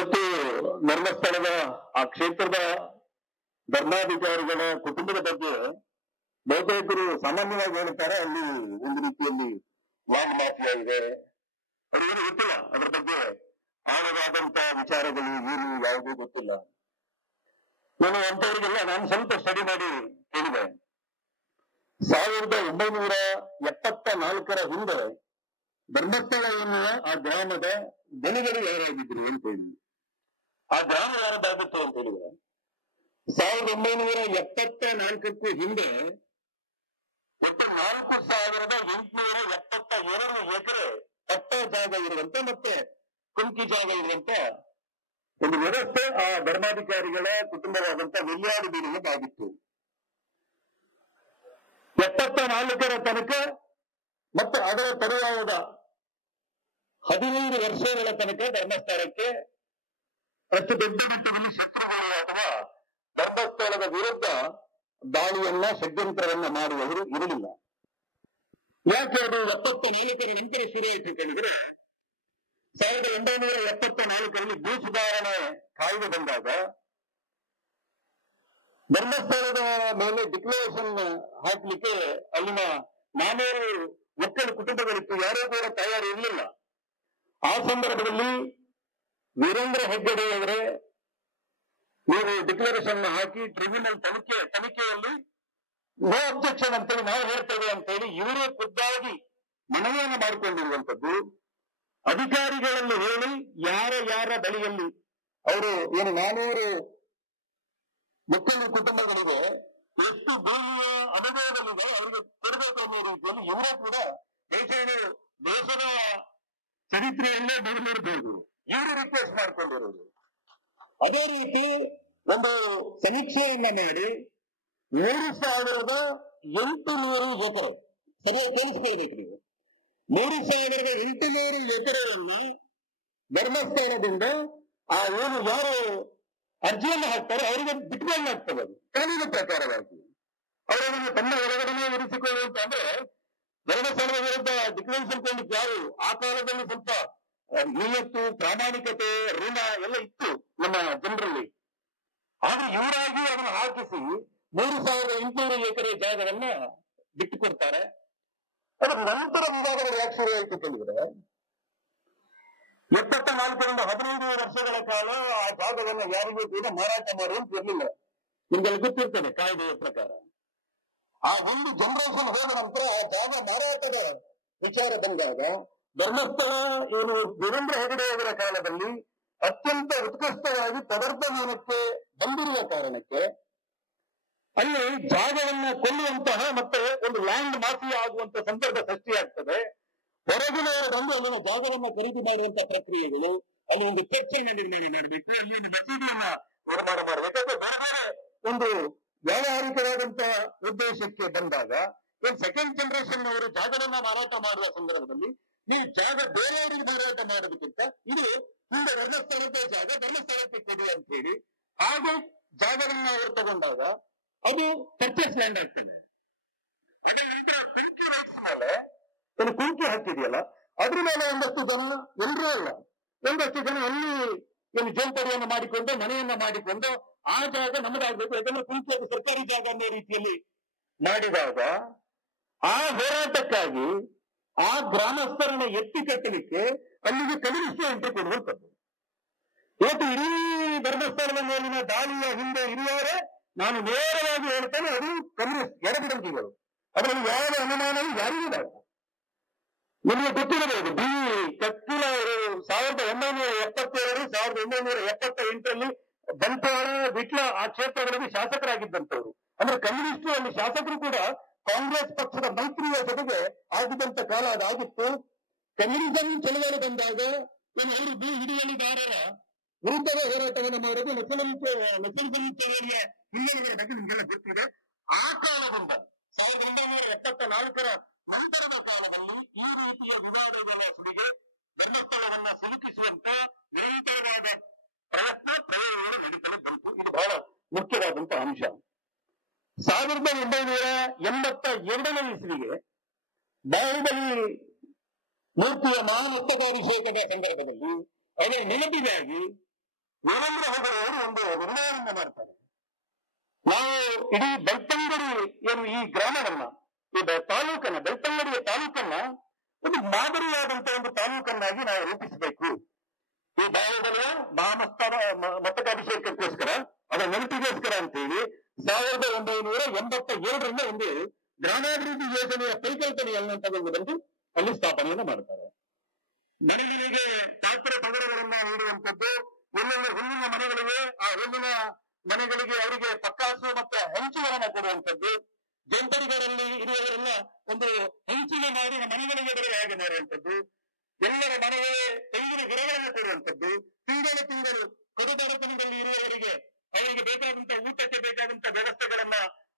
ಇವತ್ತು ಧರ್ಮಸ್ಥಳದ ಆ ಕ್ಷೇತ್ರದ ಧರ್ಮಾಧಿಕಾರಿಗಳ ಕುಟುಂಬದ ಬಗ್ಗೆ ಬಹುತೇಕರು ಸಾಮಾನ್ಯವಾಗಿ ಹೇಳ್ತಾರೆ, ಅಲ್ಲಿ ಒಂದು ರೀತಿಯಲ್ಲಿ ಲ್ಯಾಂಡ್ ಮಾಫಿಯಾ ಇದೆ, ಅವ್ರಿಗೇನು ಗೊತ್ತಿಲ್ಲ ಅದರ ಬಗ್ಗೆ ಆಳವಾದಂತ ವಿಚಾರಗಳು ಏನು ಯಾವುದೂ ಗೊತ್ತಿಲ್ಲ. ನಾನು ಅಂತವರಿಗೆಲ್ಲ ನಾನು ಸ್ವಲ್ಪ ಸ್ಟಡಿ ಮಾಡಿ ಕೇಳಿದೆ. 1974 ಹಿಂದೆ ಧರ್ಮಸ್ಥಳ ಎನ್ನುವ ಆ ಗ್ರಾಮದ ದನಿಗಳು ಯಾರಾಗಿದ್ರು ಅಂತ ಹೇಳಿ, ಆ ಗ್ರಾಮ ಯಾರದಾಗಿತ್ತು ಅಂತ ಹೇಳಿದ್ರೆ 1974 ಹಿಂದೆ ಒಟ್ಟು 4872 ಎಕರೆ ಪಟ್ಟ ಜಾಗ ಇರುವಂತ ಮತ್ತೆ ಕುಂಕಿ ಜಾಗ ಇರುವಂತ ಒಂದು ವ್ಯವಸ್ಥೆ ಆ ಧರ್ಮಾಧಿಕಾರಿಗಳ ಕುಟುಂಬವಾದಂತ ನೆಲ್ಯಾಡಿ ಬೀರಿನದಾಗಿತ್ತು. 74ರ ತನಕ ಮತ್ತೆ ಅದರ ತರುವಾಯದ 15 ವರ್ಷಗಳ ತನಕ ಧರ್ಮಸ್ಥಳಕ್ಕೆ ಅಷ್ಟು ದೊಡ್ಡ ಮಟ್ಟದಲ್ಲಿ ಶಸ್ತ್ರಗಳು ಅಥವಾ ಧರ್ಮಸ್ಥಳದ ವಿರುದ್ಧ ದಾಳಿಯನ್ನ ಷಡ್ಯಂತ್ರವನ್ನ ಮಾಡುವವರು ಇರಲಿಲ್ಲ. ಯಾಕೆ ಅದು 74ರ ನಂತರ ಶುರು ಆಯಿತು ಕೇಳಿದ್ರೆ 1974ರಲ್ಲಿ ಭೂ ಸುಧಾರಣೆ ಕಾಯ್ದೆ ಬಂದಾಗ ಧರ್ಮಸ್ಥಳದ ಮೇಲೆ ಡಿಕ್ಲರೇಷನ್ ಹಾಕ್ಲಿಕ್ಕೆ ಅಲ್ಲಿನ 400 ಒಕ್ಕಲು ಕುಟುಂಬಗಳಿತ್ತು, ಯಾರೂ ಕೂಡ ತಯಾರಿ ಇರಲಿಲ್ಲ. ಆ ಸಂದರ್ಭದಲ್ಲಿ ವೀರೇಂದ್ರ ಹೆಗ್ಗಡೆ ಅವರೇ ನೀವು ಡಿಕ್ಲರೇಷನ್ ಹಾಕಿ ಟ್ರಿಬ್ಯುನಲ್ ತನಿಖೆಯಲ್ಲಿ ನೋ ಅಬ್ಜೆಕ್ಷನ್ ಅಂತೇಳಿ ನಾವು ಹೇಳ್ತೇವೆ ಅಂತೇಳಿ ಇವರೇ ಖುದ್ದಾಗಿ ಮನವಿಯನ್ನು ಮಾಡಿಕೊಂಡಿರುವಂತದ್ದು. ಅಧಿಕಾರಿಗಳಲ್ಲಿ ಹೇಳಿ ಯಾರ ಬಳಿಯಲ್ಲಿ ಅವರು ಏನು 400 ಒಕ್ಕಲು ಕುಟುಂಬಗಳಿವೆ, ಎಷ್ಟು ಭೂಮಿಯ ಅನುಭವದಲ್ಲಿದೆ ಅವರಿಗೆ ಕೊಡಬೇಕು ಅನ್ನೋ ರೀತಿಯಲ್ಲಿ ಇವರೇ ಕೂಡ ದೇಶದ ಚರಿತ್ರೆಯಲ್ಲೇ ಬರಲಿರಬಹುದು ಇವರು ರಿಕ್ವೆಸ್ಟ್ ಮಾಡಿಕೊಂಡಿರುವುದು. ಅದೇ ರೀತಿ ಒಂದು ಸಮೀಕ್ಷೆಯನ್ನ ಮಾಡಿ 3800 ಎಕರೆ ಸರಿಯಾಗಿ ಕೇಳಿಸ್ಕೊಳ್ಬೇಕು ನೀವು, 3800 ಎಕರೆಯನ್ನು ಧರ್ಮಸ್ಥಳದಿಂದ ಆ ಏನು ಯಾರು ಅರ್ಜಿಯನ್ನು ಹಾಕ್ತಾರೆ ಅವರಿಗೆ ಬಿಟ್ಕೊಳ್ಳಲಾಗ್ತದೆ. ಅದು ಕಾನೂನು ಪ್ರಕಾರವಾಗಿ ಅವರನ್ನು ತನ್ನ ಒಳಗಡೆ ಇರಿಸಿಕೊಳ್ಳುವಂತ ಅಂದ್ರೆ ಧರ್ಮಸ್ಥಳದ ವಿರುದ್ಧ ಡಿಕ್ಲರೇಷನ್ ಕೊಡ್ಲಿಕ್ಕೆ ಯಾರು ಆ ಕಾಲದಲ್ಲಿ ಸ್ವಲ್ಪ ನಿಯತ್ತು, ಪ್ರಾಮಾಣಿಕತೆ, ಋಣ ಎಲ್ಲ ಇತ್ತು ನಮ್ಮ ಜನರಲ್ಲಿ. ಆದ್ರೆ ಇವರಾಗಿ ಅದನ್ನು ಹಾಕಿಸಿ 3800 ಎಕರೆ ಜಾಗವನ್ನ ಬಿಟ್ಟು ಕೊಡ್ತಾರೆ. ಅದರ ನಂತರ ವಿವಾದಗಳು ಯಾಕೆ ಶುರು ಆಯಿತು ಕೇಳಿದ್ರೆ 74ರಿಂದ 15 ವರ್ಷಗಳ ಕಾಲ ಆ ಜಾಗವನ್ನು ಯಾರಿಗೂ ಕೂಡ ಮಾರಾಟ ಮಾಡುವಂತ ಇರಲಿಲ್ಲ. ನಿಮ್ಗೆಲ್ಲ ಗೊತ್ತಿರ್ತದೆ ಕಾಯ್ದೆಯ ಪ್ರಕಾರ. ಆ ಒಂದು ಜನರೇಷನ್ ಹೋದ ನಂತರ ಆ ಜಾಗ ಮಾರಾಟದ ವಿಚಾರ ಬಂದಾಗ ಧರ್ಮಸ್ಥಳ ಏನು ವೀರೇಂದ್ರ ಹೆಗಡೆ ಅವರ ಕಾಲದಲ್ಲಿ ಅತ್ಯಂತ ಉತ್ಕೃಷ್ಟವಾಗಿ ಪ್ರವರ್ಧಮಾನಕ್ಕೆ ಬಂದಿರುವ ಕಾರಣಕ್ಕೆ ಅಲ್ಲಿ ಜಾಗವನ್ನ ಕೊಲ್ಲುವಂತಹ ಮತ್ತೆ ಒಂದು ಲ್ಯಾಂಡ್ ಮಾಫಿಯಾ ಆಗುವಂತ ಸಂದರ್ಭ ಸೃಷ್ಟಿಯಾಗ್ತದೆ. ಹೊರಗಿನವರು ಬಂದು ಅಲ್ಲಿನ ಜಾಗವನ್ನ ಖರೀದಿ ಮಾಡುವಂತಹ ಪ್ರಕ್ರಿಯೆಗಳು, ಅಲ್ಲಿ ಒಂದು ಚರ್ಚೆಯನ್ನು ನಿರ್ಮಾಣ ಮಾಡಬೇಕು, ಅಲ್ಲಿ ಒಂದು ಮಸೀದಿಯನ್ನ ನಿರ್ಮಾಣ ಮಾಡಬೇಕು. ಬೇರೆ ಬೇರೆ ಒಂದು ವ್ಯಾವಹಾರಿಕವಾದಂತ ಉದ್ದೇಶಕ್ಕೆ ಬಂದಾಗ ಏನು ಸೆಕೆಂಡ್ ಜನರೇಷನ್ ಅವರು ಜಾಗವನ್ನ ಮಾರಾಟ ಮಾಡುವ ಸಂದರ್ಭದಲ್ಲಿ ನೀವು ಜಾಗ ಬೇರೆಯವರಿಗೆ ಮಾರಾಟ ಮಾಡೋದಕ್ಕಿಂತ ಇದು ಹಿಂದೆ ಧರ್ಮಸ್ಥಳದ ಜಾಗ ಧರ್ಮಸ್ಥಳಕ್ಕೆ ಕೊಡಿ ಅಂತ ಹೇಳಿ ಹಾಗೆ ಜಾಗವನ್ನ ಅವರು ತಗೊಂಡಾಗ ಅದು ಪರ್ಚೇಸ್ ಲ್ಯಾಂಡ್ ಆಗ್ತದೆ. ಅದರ ನಂತರ ಕುಂಕಿ ರೈಟ್ಸ್ ಮೇಲೆ ಏನು ಕುಂಕಿ ಹಾಕಿದೆಯಲ್ಲ ಅದ್ರ ಮೇಲೆ ಒಂದಷ್ಟು ಜನ, ಎಲ್ಲರೂ ಅಲ್ಲ ಒಂದಷ್ಟು ಜನ ಅಲ್ಲಿ ಏನು ಜೋಂಪಡಿಯನ್ನು ಮಾಡಿಕೊಂಡು ಮನೆಯನ್ನ ಮಾಡಿಕೊಂಡು ಆ ಜಾಗ ನಮ್ಮದಾಗಬೇಕು, ಯಾಕಂದ್ರೆ ಕುಂಕಿ ಅದು ಸರ್ಕಾರಿ ಜಾಗ ಅನ್ನೋ ರೀತಿಯಲ್ಲಿ ಮಾಡಿದಾಗ ಆ ಹೋರಾಟಕ್ಕಾಗಿ ಆ ಗ್ರಾಮಸ್ಥರನ್ನ ಎತ್ತಿ ಕಟ್ಟಲಿಕ್ಕೆ ಅಲ್ಲಿಗೆ ಕಮ್ಯುನಿಸ್ಟ್ ಎಂಟ್ರಿ ಕೊಡುವಂಥದ್ದು. ಇವತ್ತು ಇಡೀ ಧರ್ಮಸ್ಥಳದ ಮೇಲಿನ ದಾಳಿಯ ಹಿಂದೆ ಇರುವವರೇ ನಾನು ನೇರವಾಗಿ ಹೇಳ್ತೇನೆ, ಅದು ಕಮ್ಯುನಿಸ್ಟ್ ಎಡಬಿಡಂಗಿಗಳು. ಅದರಲ್ಲಿ ಯಾವ ಅನುಮಾನವೂ ಯಾರಿಗೂ ಬೇಡ. ನಿಮಗೆ ಗೊತ್ತಿರಬಹುದು ಬಿ ಕಕ್ಕಿಲ ಅವರು 1972 1978ರಲ್ಲಿ ಬಂಟ್ವಾಳ, ವಿಟ್ಲ ಆ ಕ್ಷೇತ್ರಗಳಲ್ಲಿ ಶಾಸಕರಾಗಿದ್ದಂಥವ್ರು. ಅಂದ್ರೆ ಕಮ್ಯುನಿಸ್ಟ್ ಅಲ್ಲಿ ಶಾಸಕರು ಕೂಡ ಕಾಂಗ್ರೆಸ್ ಪಕ್ಷದ ಮೈತ್ರಿಯ ಜೊತೆಗೆ ಆಗಿದ್ದಂತ ಕಾಲ ಅದಾಗಿತ್ತು. ಕಮ್ಯುನಿಸಂ ಚಳವಳಿ ಬಂದಾಗ ಏನು ಅವರು ಭೂ ಹಿಡಿಯಲಿದಾರರ ವಿರುದ್ಧವೇ ಹೋರಾಟವನ್ನು ಮಾಡೋದು ನಕ್ಸಲಿಸಂ ಚಳವಳಿಯ ಹಿನ್ನೆಲೆಗಳ ಬಗ್ಗೆ ನಿಮಗೆಲ್ಲ ಗೊತ್ತಿದೆ. ಆ ಕಾಲದಿಂದ 1974ರ ನಂತರದ ಕಾಲದಲ್ಲಿ ಈ ರೀತಿಯ ವಿವಾದಗಳ ಸುಳಿಗೆ ಧರ್ಮಸ್ಥಳವನ್ನ ಸಿಲುಕಿಸುವಂತ ನಿರಂತರವಾದ ಪ್ರಯೋಗಗಳು ನಡೀತಲೇ ಬಂತು. ಇದು ಬಹಳ ಮುಖ್ಯವಾದಂತಹ ಅಂಶ. 1982ನೇ ಇಸ್ವಿಗೆ ಬಾಹುಬಲಿ ಮೂರ್ತಿಯ ಮಹಾಮಸ್ತಕಾಭಿಷೇಕದ ಸಂದರ್ಭದಲ್ಲಿ ಅದರ ನೆನಪಿಗಾಗಿ ವೀರೇಂದ್ರ ಹೆಗಡೆ ಅವರು ಒಂದು ನಿರ್ಣಯವನ್ನ ಮಾಡ್ತಾರೆ. ನಾವು ಇಡೀ ಬೆಳ್ತಂಗಡಿ ಏನು ಈ ಗ್ರಾಮವನ್ನ, ಈ ಬೆಳ್ತಂಗಡಿಯ ತಾಲೂಕನ್ನ ಒಂದು ಮಾದರಿಯಾದಂತಹ ಒಂದು ತಾಲೂಕನ್ನಾಗಿ ನಾವು ರೂಪಿಸಬೇಕು. ಈ ಬಾಹುಬಲಿಯ ಮತಕಾಭಿಷೇಕಕ್ಕೋಸ್ಕರ, ಅದರ ನೆನಪಿಗೋಸ್ಕರ ಅಂತೇಳಿ 1987ರಿಂದ ಒಂದು ಗ್ರಾಮಾಭಿವೃದ್ಧಿ ಯೋಜನೆಯ ಪರಿಕಲ್ಪನೆ ಅನ್ನುವಂಥದ್ದು ಬಂದು ಅಲ್ಲಿ ಸ್ಥಾಪನೆಯನ್ನು ಮಾಡ್ತಾರೆ. ಮನೆ ಮನೆಗೆ ಪಾತ್ರ ತಗರಗಳನ್ನ ನೀಡುವಂಥದ್ದು, ಹುಲ್ಲಿನ ಮನೆಗಳಿಗೆ, ಆ ಹುಲ್ಲಿನ ಮನೆಗಳಿಗೆ ಅವರಿಗೆ ಪಕ್ಕಾಸು ಮತ್ತೆ ಹಂಚುಗಳನ್ನ ಕೊಡುವಂಥದ್ದು, ಜಂತರಿಗಳಲ್ಲಿ ಇರುವವರೆಲ್ಲ ಒಂದು ಹಂಚಿಗೆ ಮಾಡಿ ಮನೆಗಳಿಗೆ ಬರುವ ಹಾಗೆ ಮಾಡುವಂಥದ್ದು, ಎಲ್ಲರ ಮನೆಗೆ ತೆಂಗಿನ ಗಿಡಗಳನ್ನು ಕೊಡುವಂಥದ್ದು, ತಿಂಗಳು ಕಡುಬಡತನದಲ್ಲಿ ಇರುವವರಿಗೆ ಅವರಿಗೆ ಬೇಕಾದಂತಹ ಊಟಕ್ಕೆ ಬೇಕಾದಂತಹ ವ್ಯವಸ್ಥೆಗಳನ್ನ,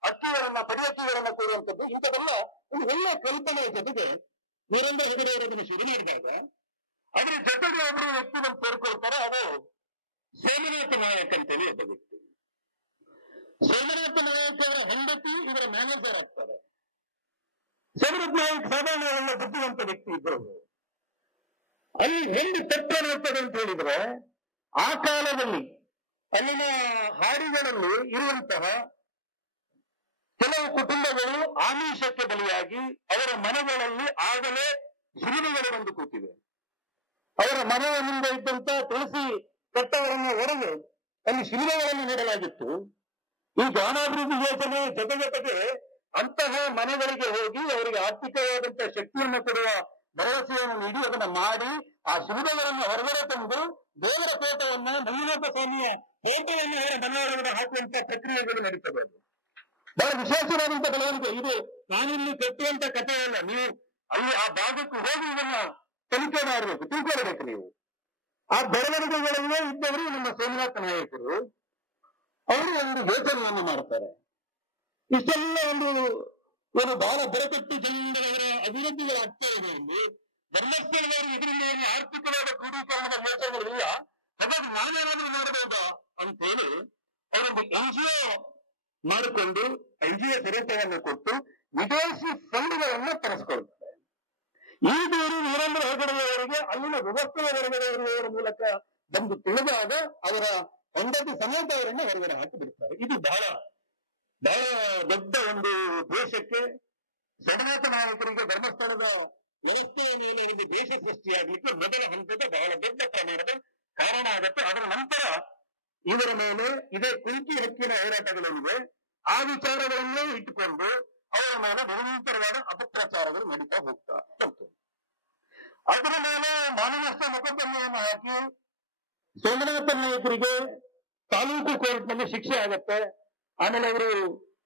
ಅಕ್ಕಿಗಳನ್ನ, ಪಡಿಯಕ್ಕಿಗಳನ್ನ ಕೊಡುವಂಥದ್ದು, ಇಂಥದೆಲ್ಲ ಒಂದು ಒಳ್ಳೆಯ ಕಲ್ಪನೆಯ ಜೊತೆಗೆ ವೀರೇಂದ್ರ ಹೆಗಡೆ ಅವರನ್ನು ಶುರು ಮಾಡಿದಾಗ ಅದರ ಜೊತೆಗೆ ಒಬ್ಬರು ವ್ಯಕ್ತಿಗಳು ಸೇರ್ಕೊಳ್ತಾರೆ. ಅದು ಸೋಮನಾಥ ನಾಯಕ್ ಅಂತೇಳಿ ಒಬ್ಬ ವ್ಯಕ್ತಿ. ಸೋಮನಾಥ ನಾಯಕ್ ಅವರ ಹೆಂಡತಿ ಇದರ ಮ್ಯಾನೇಜರ್ ಆಗ್ತಾರೆ. ಸೋಮನಾಥ ನಾಯಕ್ ಸಾಧಾರಣ ಒಳ್ಳೆ ಬುದ್ಧಿವಂತ ವ್ಯಕ್ತಿ ಇದ್ದರು. ಅಲ್ಲಿ ಒಂದು ತತ್ವ ನೋಡ್ತದೆ ಅಂತ ಹೇಳಿದ್ರೆ, ಆ ಕಾಲದಲ್ಲಿ ಅಲ್ಲಿನ ಹಾಡಿಗಳಲ್ಲಿ ಇರುವಂತಹ ಕೆಲವು ಕುಟುಂಬಗಳು ಆಮಿಷಕ್ಕೆ ಬಲಿಯಾಗಿ ಅವರ ಮನೆಗಳಲ್ಲಿ ಆಗಲೇ ಶಿಬಿರಗಳು ಬಂದು ಕೂತಿವೆ. ಅವರ ಮನೆಯ ಮುಂದೆ ಇದ್ದಂತ ತುಳಸಿ ಕಟ್ಟವನ್ನು ಹೊರಗೆ ಅಲ್ಲಿ ಶಿಬಿರಗಳನ್ನು ನೀಡಲಾಗಿತ್ತು. ಈ ಗ್ರಾಮಾಭಿವೃದ್ಧಿ ಯೋಜನೆ ಜೊತೆಗೆ ಅಂತಹ ಮನೆಗಳಿಗೆ ಹೋಗಿ ಅವರಿಗೆ ಆರ್ಥಿಕವಾದಂತಹ ಶಕ್ತಿಯನ್ನು ಕೊಡುವ ಭರವಸೆಯನ್ನು ನೀಡಿ ಅದನ್ನ ಮಾಡಿ ಆ ಶಿಬಿರಗಳನ್ನು ಹೊರಗಡೆ ತಂದು ದೇವರ ಫೋಟೋವನ್ನ, ಮಂಜುನಾಥ ಸ್ವಾಮಿಯ ಫೋಟೋವನ್ನು ಅವರ ಮನೆಯೊಳಗಡೆ ಹಾಕುವಂತಹ ಪ್ರಕ್ರಿಯೆಗಳು ನಡೀತದೆ. ಬಹಳ ವಿಶೇಷವಾದಂತಹ ಬೆಳವಣಿಗೆ ಇದು. ನಾನಿಲ್ಲಿ ಕಟ್ಟುವಂತ ಕಥೆಯಲ್ಲ, ನೀವು ಅಲ್ಲಿ ಆ ಭಾಗಕ್ಕೆ ಹೋಗಿ ಇದನ್ನ ತನಿಖೆ ಮಾಡಬೇಕು, ತಿಳ್ಕೊಳ್ಬೇಕು ನೀವು. ಆ ಬೆಳವಣಿಗೆಗಳಲ್ಲೇ ಇದ್ದವರು ನಮ್ಮ ಸೋಮನಾಥ ನಾಯಕರು. ಅವರು ಒಂದು ಯೋಚನೆಯನ್ನು ಮಾಡ್ತಾರೆ. ಇಷ್ಟೆಲ್ಲ ಒಂದು ಬಹಳ ಬರಕಟ್ಟು ಜನರ ಅಭಿವೃದ್ಧಿಗಳಾಗ್ತಾ ಇದೆ. ಇಲ್ಲಿ ಧರ್ಮಸ್ಥಳದವರು ಇದರಿಂದ ಏನು ಆರ್ಥಿಕವಾದ ಕ್ರೋಢೀಕರಣದ ಯೋಚನೆಗಳಿಲ್ಲ, ಹಾಗಾಗಿ ನಾನೇನಾದ್ರೂ ಮಾಡಬಹುದಾ ಅಂತ ಹೇಳಿ ಅವರೊಂದು NGO ಮಾಡಿಕೊಂಡು NGO ಸರಿತೆಯನ್ನು ಕೊಟ್ಟು ವಿದೇಶಿ ಫಂಡ್ಗಳನ್ನ ತರಿಸ್ಕೊಳ್ತಾರೆ. ಈ ದೂರು ವೀರೇಂದ್ರ ಹೆಗಡೆಯವರಿಗೆ ಅಲ್ಲಿನ ವ್ಯವಸ್ಥೆಯ ಹೊರಗಡೆ ಇರುವವರ ಮೂಲಕ ಬಂದು ತಿಳಿದಾಗ ಅವರ ಹೆಂಡತಿ ಸಮೇತ ಅವರನ್ನ ಹೊರಗಡೆ ಹಾಕಿ ಬಿಡ್ತಾರೆ. ಇದು ಬಹಳ ಬಹಳ ದೊಡ್ಡ ಒಂದು ದೇಶಕ್ಕೆ, ಸೋಮನಾಥ ನಾಯಕರಿಗೆ ಧರ್ಮಸ್ಥಳದ ವ್ಯವಸ್ಥೆಯ ಮೇಲೆ ಒಂದು ದೇಶ ಸೃಷ್ಟಿಯಾಗಲಿಕ್ಕೆ ಮೊದಲ ಹಂತದ ಬಹಳ ದೊಡ್ಡ ಪ್ರಮಾಣದ ಕಾರಣ ಆಗುತ್ತೆ. ಅದರ ನಂತರ ಇವರ ಮೇಲೆ ಇದೇ ಕುಂಕಿ ಹಕ್ಕಿನ ಹೋರಾಟಗಳೇನಿವೆ ಆ ವಿಚಾರಗಳನ್ನೇ ಇಟ್ಟುಕೊಂಡು ಅವರ ಮೇಲೆ ನಿರಂತರವಾದ ಅಪಪ್ರಚಾರಗಳು ನಡೀತಾ ಹೋಗ್ತಾ ಬಂತು. ಅದರ ಮೇಲೆ ಮಾನನಷ್ಟ ಮೊಕದ್ದಮೆಯನ್ನು ಹಾಕಿ ಸೋಮನಾಥ ನಾಯಕರಿಗೆ ತಾಲೂಕು ಕೋರ್ಟ್ ನಲ್ಲಿ ಶಿಕ್ಷೆ ಆಗತ್ತೆ. ಆಮೇಲೆ ಅವರು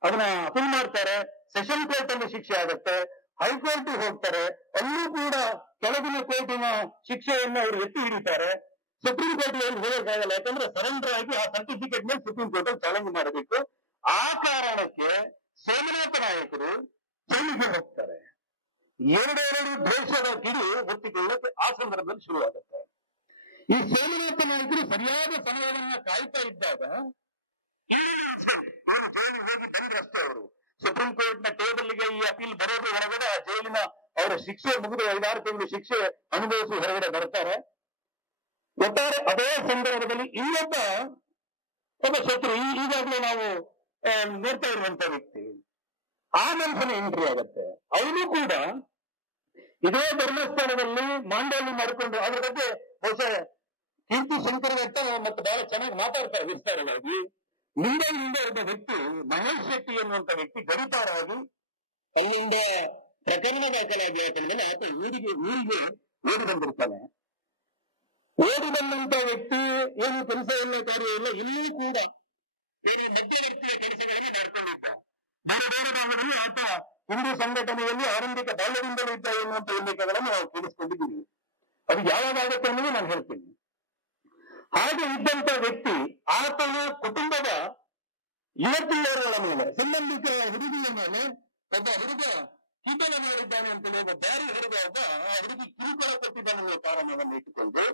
ಅದನ್ನ ಅಪೀಲ್ ಮಾಡ್ತಾರೆ, ಸೆಷನ್ ಕೋರ್ಟ್ ಅಲ್ಲಿ ಶಿಕ್ಷೆ ಆಗತ್ತೆ, ಹೈಕೋರ್ಟ್ ಹೋಗ್ತಾರೆ. ಅಲ್ಲೂ ಕೂಡ ಕೆಳಗಿನ ಕೋರ್ಟಿನ ಶಿಕ್ಷೆಯನ್ನು ಅವರು ಎತ್ತಿ ಹಿಡಿತಾರೆ. ಸುಪ್ರೀಂ ಕೋರ್ಟ್ ಹೋಗೋಕ್ಕಾಗಲ್ಲ, ಯಾಕಂದ್ರೆ ಸರೆಂಡರ್ ಆಗಿ ಆ ಸರ್ಟಿಫಿಕೇಟ್ ಮೇಲೆ ಸುಪ್ರೀಂ ಕೋರ್ಟ್ ಅಲ್ಲಿ ಚಾಲೆಂಜ್ ಮಾಡಬೇಕು. ಆ ಕಾರಣಕ್ಕೆ ಸೋಮನಾಥ ನಾಯಕರು ಜೈಲಿಗೆ ಹೋಗ್ತಾರೆ. ಎರಡೆರಡು ದೇಶದ ಕಿಡಿ ಒತ್ತಿಕೊಳ್ಳಕ್ಕೆ ಆ ಸಂದರ್ಭದಲ್ಲಿ ಶುರುವಾಗುತ್ತೆ. ಈ ಸೋಮನಾಥ ನಾಯಕರು ಸರಿಯಾದ ಸಮಯವನ್ನ ಕಾಯ್ತಾ ಇದ್ದಾಗ ಜೈಲಿಗೆ ಹೋಗಿ ಬಂದಷ್ಟೇ ಅವರು ಸುಪ್ರೀಂ ಕೋರ್ಟ್ ನ ಟೇಬಲ್ಗೆ ಈ ಅಪೀಲ್ ಬರೋದು ಹೊರಗಡೆ ಆ ಜೈಲಿನ ಅವರ ಶಿಕ್ಷೆ ಮುಗಿದು 5-6 ತಿಂಗಳು ಶಿಕ್ಷೆ ಅನುಭವಿಸಿ ಹೊರಗಡೆ ಬರ್ತಾರೆ. ಒಟ್ಟಾರೆ ಅದೇ ಸಂದರ್ಭದಲ್ಲಿ ಇನ್ನೊಬ್ಬ ಶತ್ರು ಈಗಾಗಲೇ ನಾವು ನೋಡ್ತಾ ಇರುವಂತ ವ್ಯಕ್ತಿ ಆ ಮನುಷ್ಯನ ಎಂಟ್ರಿ ಆಗತ್ತೆ. ಅವನು ಕೂಡ ಇದೇ ಧರ್ಮಸ್ಥಳದಲ್ಲಿ ಮಾಂಡವ್ಯ ಮಾಡಿಕೊಂಡು ಅದ್ರ ಬಗ್ಗೆ ಬಹುಶಃ ಕೀರ್ತಿ ಶಂಕರಘಟ್ಟ ಮತ್ತೆ ಬಹಳ ಚೆನ್ನಾಗಿ ಮಾತಾಡ್ತಾರೆ ವಿಸ್ತಾರವಾಗಿ. ಮುಂಬೈನಿಂದ ಒಬ್ಬ ವ್ಯಕ್ತಿ ಮಹೇಶ್ ಶೆಟ್ಟಿ ಎನ್ನುವಂತ ವ್ಯಕ್ತಿ ಗಡಿಪಾರಾಗಿ ಅಲ್ಲಿಂದ ಪ್ರಕರಣ ದಾಖಲಾಗಿ ಯಾಕಂದ್ರೆ ಆತ ಊರಿಗೆ ಓಡಿ ಬಂದಿರ್ತಾನೆ. ಓಡಿ ಬಂದಂತ ವ್ಯಕ್ತಿ ಏನು ಕೆಲಸ ಇಲ್ಲ, ಕಾರ್ಯ ಇಲ್ಲ, ಇನ್ನೂ ಕೂಡ ಬೇರೆ ಮಧ್ಯವರ್ತಿಯ ಕೆಲಸಗಳನ್ನು ಮಾಡ್ಕೊಂಡಿದ್ದ. ಬೇರೆ ಬೇರೆ ಭಾಗದಲ್ಲಿ ಆತ ಹಿಂದೂ ಸಂಘಟನೆಯಲ್ಲಿ ಆರಂಭಿಕ ಬಾಲ್ಯದಿಂದಲೂ ಇದ್ದ ಎನ್ನುವಂತ ಉಲ್ಲೇಖಗಳನ್ನು ನಾವು ಕೇಳಿಸ್ಕೊಂಡಿದ್ದೀವಿ. ಅದು ಯಾವಾಗ ಆಗುತ್ತೆ ಅನ್ನೋದು ನಾನು ಹೇಳ್ತೀನಿ. ಹಾಗೆ ಇದ್ದಂತ ವ್ಯಕ್ತಿ ಆತನ ಕುಟುಂಬದ ಯುವತಿಯರುಗಳ ಮೇಲೆ, ಸಂಬಂಧಿಕ ಹುಡುಗಿಯ ಮೇಲೆ ಒಬ್ಬ ಹುಡುಗ ಕಿಂಡಲ ಮಾಡಿದ್ದಾನೆ ಅಂತೇಳಿ ಒಬ್ಬ ಬ್ಯಾರಿ ಹುಡುಗ ಒಬ್ಬ ಆ ಹುಡುಗಿ ಕಿರುಕುಳ ಕೊಟ್ಟಿದ್ದಾನೆ ಕಾರಣವನ್ನು ಇಟ್ಟುಕೊಂಡು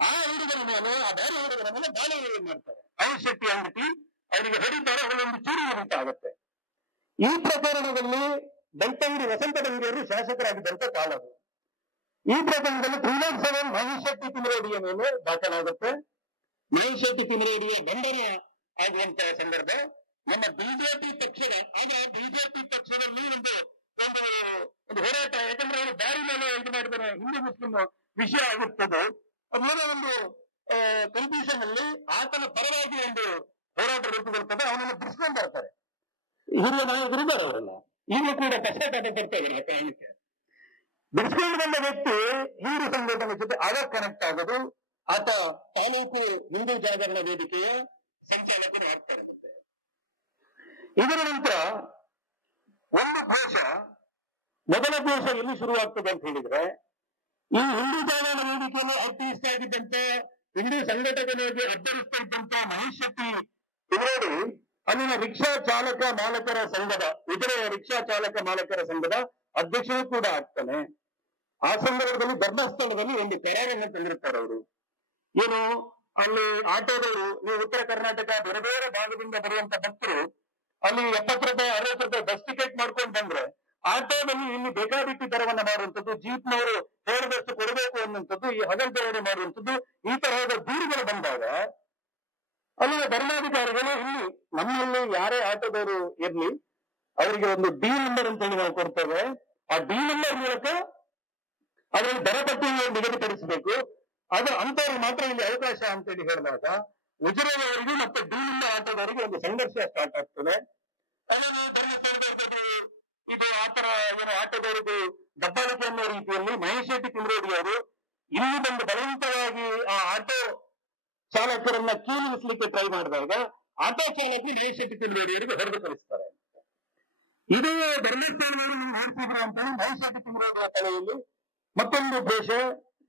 ಆ ಹುಡುಗನ ಮೇಲೆ, ಆ ಬ್ಯಾರಿ ಹುಡುಗನ ಮೇಲೆ ದಾಳಿ ಮಾಡ್ತಾರೆ. ಮಹೇಶ್ ಶೆಟ್ಟಿ ಅಂಗಡಿ ಅವರಿಗೆ ಹೊಡಿತಾರೆ, ಅವರೊಂದು ಚೂರು ಅಂತ ಆಗುತ್ತೆ. ಈ ಪ್ರಕರಣದಲ್ಲಿ ಬೆಳ್ತಂಗಡಿ ವಸಂತ ಬಂಗೇರು ಶಾಸಕರಾಗಿದ್ದಂತ ಕಾಲ ಅದು. ಈ ಪ್ರಕರಣದಲ್ಲಿ 307 ಮಹೇಶ್ ಶೆಟ್ಟಿ ತಿಮರೋಡಿಯ ಮೇಲೆ ದಾಖಲಾಗುತ್ತೆ. ಮೇಲ್ಶೆಟ್ಟಿ ತಿಮ್ಮರೆಡ್ಡಿಯ ಬಂಧನ ಆಗುವಂತಹ ಸಂದರ್ಭ. ನಮ್ಮ ಬಿಜೆಪಿ ಪಕ್ಷದ ಬಿಜೆಪಿ ಪಕ್ಷದಲ್ಲಿ ಒಂದು ಹೋರಾಟ, ಯಾಕಂದ್ರೆ ಅವರು ದಾರಿ ಮೇಲೆ ಇದು ಮಾಡಿದರೆ ಹಿಂದೂ ಮುಸ್ಲಿಂ ವಿಷಯ ಆಗುತ್ತದೆ. ಅದೇನೋ ಒಂದು ಕನ್ಫ್ಯೂಷನ್ ಅಲ್ಲಿ ಆತನ ಪರವಾಗಿ ಒಂದು ಹೋರಾಟ ರೂಪುಗೊಳ್ತದೆ. ಅವನನ್ನು ಬಿಡಿಸ್ಕೊಂಡು ಬರ್ತಾರೆ. ಹಿರಿಯ ನಾಯಕರಿದ್ದಾರೆ ಅವರೆಲ್ಲ, ಈಗಲೂ ಕೂಡ ಪಶ್ಚಾತ್ತಾಪ ಬರ್ತಾ ಇದ್ದಾರೆ. ಕಾರಣಕ್ಕೆ ಬಿಡಿಸ್ಕೊಂಡು ಬಂದ ವ್ಯಕ್ತಿ ಹಿಂದೂ ಸಂಘಟನೆ ಜೊತೆ ಆಗ ಕನೆಕ್ಟ್ ಆಗೋದು. ಆತ ತಾಲೂಕು ಹಿಂದೂ ಜಾಗರಣ ವೇದಿಕೆಯ ಸಂಚಾಲಕರು ಆಗ್ತಾರೆ. ಮುಂದೆ ಇದರ ನಂತರ ಒಂದು ಘೋಷ, ಮೊದಲ ಘೋಷ ಎಲ್ಲಿ ಶುರುವಾಗ್ತದೆ ಅಂತ ಹೇಳಿದ್ರೆ, ಈ ಹಿಂದೂ ಜಾಗರಣ ವೇದಿಕೆಯಲ್ಲಿ ಆಕ್ಟಿವಿಸ್ಟ್ ಆಗಿದ್ದಂತ ಹಿಂದೂ ಸಂಘಟನೆಗೆ ಅಡ್ಡರಿಸ್ತಾ ಇದ್ದಂತ ಮಹೇಶ್ ಶೆಟ್ಟಿ ತಿಮ್ಮರೆಡ್ಡಿ ಅಲ್ಲಿನ ರಿಕ್ಷಾ ಚಾಲಕ ಮಾಲಕರ ಸಂಘದ, ಉಜಿರೆಯ ರಿಕ್ಷಾ ಚಾಲಕ ಮಾಲಕರ ಸಂಘದ ಅಧ್ಯಕ್ಷರು ಕೂಡ ಆಗ್ತಾನೆ. ಆ ಸಂದರ್ಭದಲ್ಲಿ ಧರ್ಮಸ್ಥಳದಲ್ಲಿ ಒಂದು ಕರಾರನ್ನು ತಂದಿರ್ತಾರೆ ಅವರು. ಏನು, ಅಲ್ಲಿ ಆಟೋದವರು, ನೀವು ಉತ್ತರ ಕರ್ನಾಟಕ ಬೇರೆ ಬೇರೆ ಭಾಗದಿಂದ ಬರುವಂತ ಭಕ್ತರು ಅಲ್ಲಿ 70 ರೂಪಾಯಿ 60 ರೂಪಾಯಿ ಬಸ್ ಟಿಕೆಟ್ ಮಾಡ್ಕೊಂಡು ಬಂದ್ರೆ ಆಟೋದಲ್ಲಿ ಇಲ್ಲಿ ಬೇಕಾಬಿಟ್ಟಿ ದರವನ್ನ ಮಾಡುವಂಥದ್ದು, ಜೀಪ್ನವರು ಹೇಳಿದಷ್ಟು ಕೊಡಬೇಕು ಅನ್ನುವಂಥದ್ದು, ಈ ಹಗಲ್ಬೇರೆ ಮಾಡುವಂಥದ್ದು, ಈ ತರಹದ ದೂರುಗಳು ಬಂದಾಗ ಅಲ್ಲಿನ ಧರ್ಮಾಧಿಕಾರಿಗಳು ಇಲ್ಲಿ ನಮ್ಮಲ್ಲಿ ಯಾರೇ ಆಟೋದವರು ಇರ್ಲಿ ಅವರಿಗೆ ಒಂದು ಡಿ ನಂಬರ್ ಅಂತ ಹೇಳಿ ನಾವು ಕೊಡ್ತೇವೆ. ಆ ಡಿ ನಂಬರ್ ಮೂಲಕ ಅದರಲ್ಲಿ ದರ ಪಟ್ಟಿಯನ್ನು ನಿಗದಿಪಡಿಸಬೇಕು. ಅದು ಅಂತವ್ರಿಗೆ ಮಾತ್ರ ಇಲ್ಲಿ ಅವಕಾಶ ಅಂತೇಳಿ ಹೇಳಿದಾಗ ಉಜಿರೆಯವರಿಗೆ ಮತ್ತೆ ಡಿ ನಂಬರ್ ಆಟೋದವರಿಗೆ ಒಂದು ಸಂಘರ್ಷ ಸ್ಟಾರ್ಟ್ ಆಗ್ತದೆ. ಅದನ್ನು ಧರ್ಮಸ್ಥಳದವರಿಗೆ ಇದು ಆತರ ಏನು ಆಟೋದವರಿಗೆ ದಬ್ಬಾಳಿಕೆ ಅನ್ನೋ ರೀತಿಯಲ್ಲಿ ಮಹೇಶ್ ಶೆಟ್ಟಿ ತಿಮ್ಮರೆಡ್ಡಿ ಅವರು ಇಲ್ಲಿ ಬಂದು ಬಲವಂತವಾಗಿ ಆ ಆಟೋ ಚಾಲಕರನ್ನ ಕೀಳಿಸಲಿಕ್ಕೆ ಟ್ರೈ ಮಾಡಿದಾಗ ಆಟೋ ಚಾಲಕರು ಮಹೇಶ್ ಶೆಟ್ಟಿ ತಿಮ್ಮರೆಡ್ಡಿಯವರಿಗೆ ಹೊರದು ಕಳಿಸ್ತಾರೆ. ಇದು ಧರ್ಮಸ್ಥಳದವರು ನೀವು ನೋಡ್ತಿದ್ರು ಅಂತ ಮಹೇಶ್ ಶೆಟ್ಟಿ ತಿಮ್ಮರೆಡ್ಡಿಯ ತಲೆಯಲ್ಲಿ ಮತ್ತೊಂದು ದೇಶ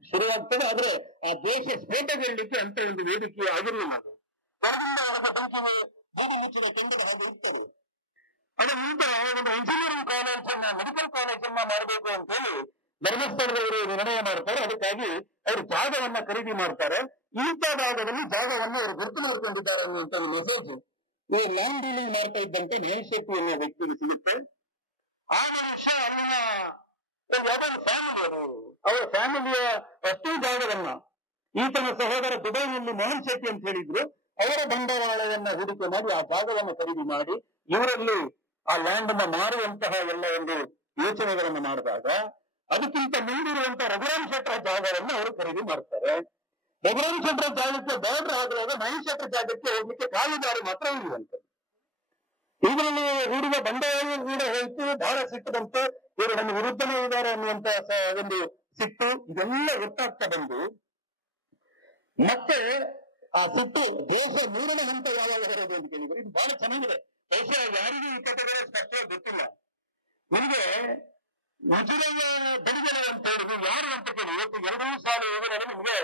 ಶುರುವಾಗ್ತದೆ. ಆದ್ರೆ ಆ ದೇಶ ಸ್ಫೋಟಗೊಳ್ಳಲಿಕ್ಕೆ ಅಂತ ಒಂದು ವೇದಿಕೆ ಆಗಿರಲಿಲ್ಲ. ಅದು ಹೊರಗಿಂದ ಹೊರಗೆ ಬೆಂಕಿಗೆ ಬೂದಿ ಮುಚ್ಚಿದ ಕೆಂಡದ ಹಾಗೆ ಇರ್ತದೆ. ಅದರ ನಂತರ ಒಂದು ಇಂಜಿನಿಯರಿಂಗ್ ಕಾಲೇಜನ್ನ, ಮೆಡಿಕಲ್ ಕಾಲೇಜನ್ನ ಮಾಡಬೇಕು ಅಂತ ಹೇಳಿ ಧರ್ಮಸ್ಥಳದವರು ನಿರ್ಣಯ ಮಾಡ್ತಾರೆ. ಅದಕ್ಕಾಗಿ ಅವರು ಜಾಗವನ್ನ ಖರೀದಿ ಮಾಡ್ತಾರೆ. ಇಂಥ ಭಾಗದಲ್ಲಿ ಜಾಗವನ್ನು ಅವರು ಗುರುತು ಮಾಡಿಕೊಂಡಿದ್ದಾರೆ ಅನ್ನುವಂತ ಒಂದು ಮೆಸೇಜ್ ಈ ಲ್ಯಾಂಡ್ ಡೀಲಿಂಗ್ ಮಾಡ್ತಾ ಇದ್ದಂತೆ ಮಹೇಶ್ ಶೆಟ್ಟಿ ಅನ್ನೋ ವ್ಯಕ್ತಿಗೆ ಸಿಗುತ್ತೆ. ಆಗ ವಿಷಯ ಅಲ್ಲಿನ ಯಾವ್ದಾದ್ರು ಫ್ಯಾಮಿಲಿ, ಅವರ ಫ್ಯಾಮಿಲಿಯ ಅಷ್ಟೂ ಜಾಗವನ್ನ ಈತನ ಸಹೋದರ ದುಬೈನಲ್ಲಿ ಮೋಹನ್ ಶೆಟ್ಟಿ ಅಂತ ಹೇಳಿದ್ರು, ಅವರ ಬಂಡವಾಳವನ್ನ ಹೂಡಿಕೆ ಮಾಡಿ ಆ ಜಾಗವನ್ನು ಖರೀದಿ ಮಾಡಿ ಇವರಲ್ಲಿ ಆ ಲ್ಯಾಂಡ್ ಅನ್ನ ಮಾರುವಂತಹ ಎಲ್ಲ ಒಂದು ಯೋಚನೆಗಳನ್ನು ಮಾಡಿದಾಗ ಅದಕ್ಕಿಂತ ಮುಂದಿರುವಂತಹ ರಘುರಾಮ್ ಶೆಟ್ಟರ ಜಾಗವನ್ನು ಅವರು ಖರೀದಿ ಮಾಡ್ತಾರೆ. ರಘುರಾಮ್ ಶೆಟ್ಟರ ಜಾಗಕ್ಕೆ ಬಾರ್ಡರ್ ಆಗುವಾಗ ಮಹೇಶ್ ಶೆಟ್ಟರ ಜಾಗಕ್ಕೆ ಹೋಗ್ಲಿಕ್ಕೆ ಕಾಲುದಾರಿ ಮಾತ್ರ ಉಳಿಯುವಂಥದ್ದು. ಇದರಲ್ಲಿ ಹೂಡಿದ ಬಂಡವಾಳ ಕೂಡ ಹೋಯ್ತು, ಬಹಳ ಸಿಟ್ಟದಂತೆ, ಇವರು ನಮ್ಮ ವಿರುದ್ಧನೇ ಇದ್ದಾರೆ ಅನ್ನುವಂತ ಒಂದು ಸಿಟ್ಟು, ಇದೆಲ್ಲ ಒಟ್ಟಾಗ್ತಾ ಬಂದು ಮತ್ತೆ ಆ ಸಿಟ್ಟು ದೇಶ 3ನೇ ಹಂತ ಯಾವಾಗ ಹೊರದು ಅಂತ ಕೇಳಿದ್ರೆ ಇದು ಬಹಳ ಚೆನ್ನಾಗಿದೆ. ಬಹುಶಃ ಯಾರಿಗೂ ಈ ಕಥೆಗಳು ಸ್ಪಷ್ಟವಾಗಿ ಗೊತ್ತಿಲ್ಲ. ನಿಮಗೆ ಉಜಿರೆಯ ಬಡಿಗೆರೆ ಅಂತ ಹೇಳಿದ್ರು ಯಾರು ಅಂತ ಕೇಳಿ, ಇವತ್ತು 2 ಸಾಲ ಹೋಗೋದ್ರಲ್ಲಿ ನಿಮಗೆ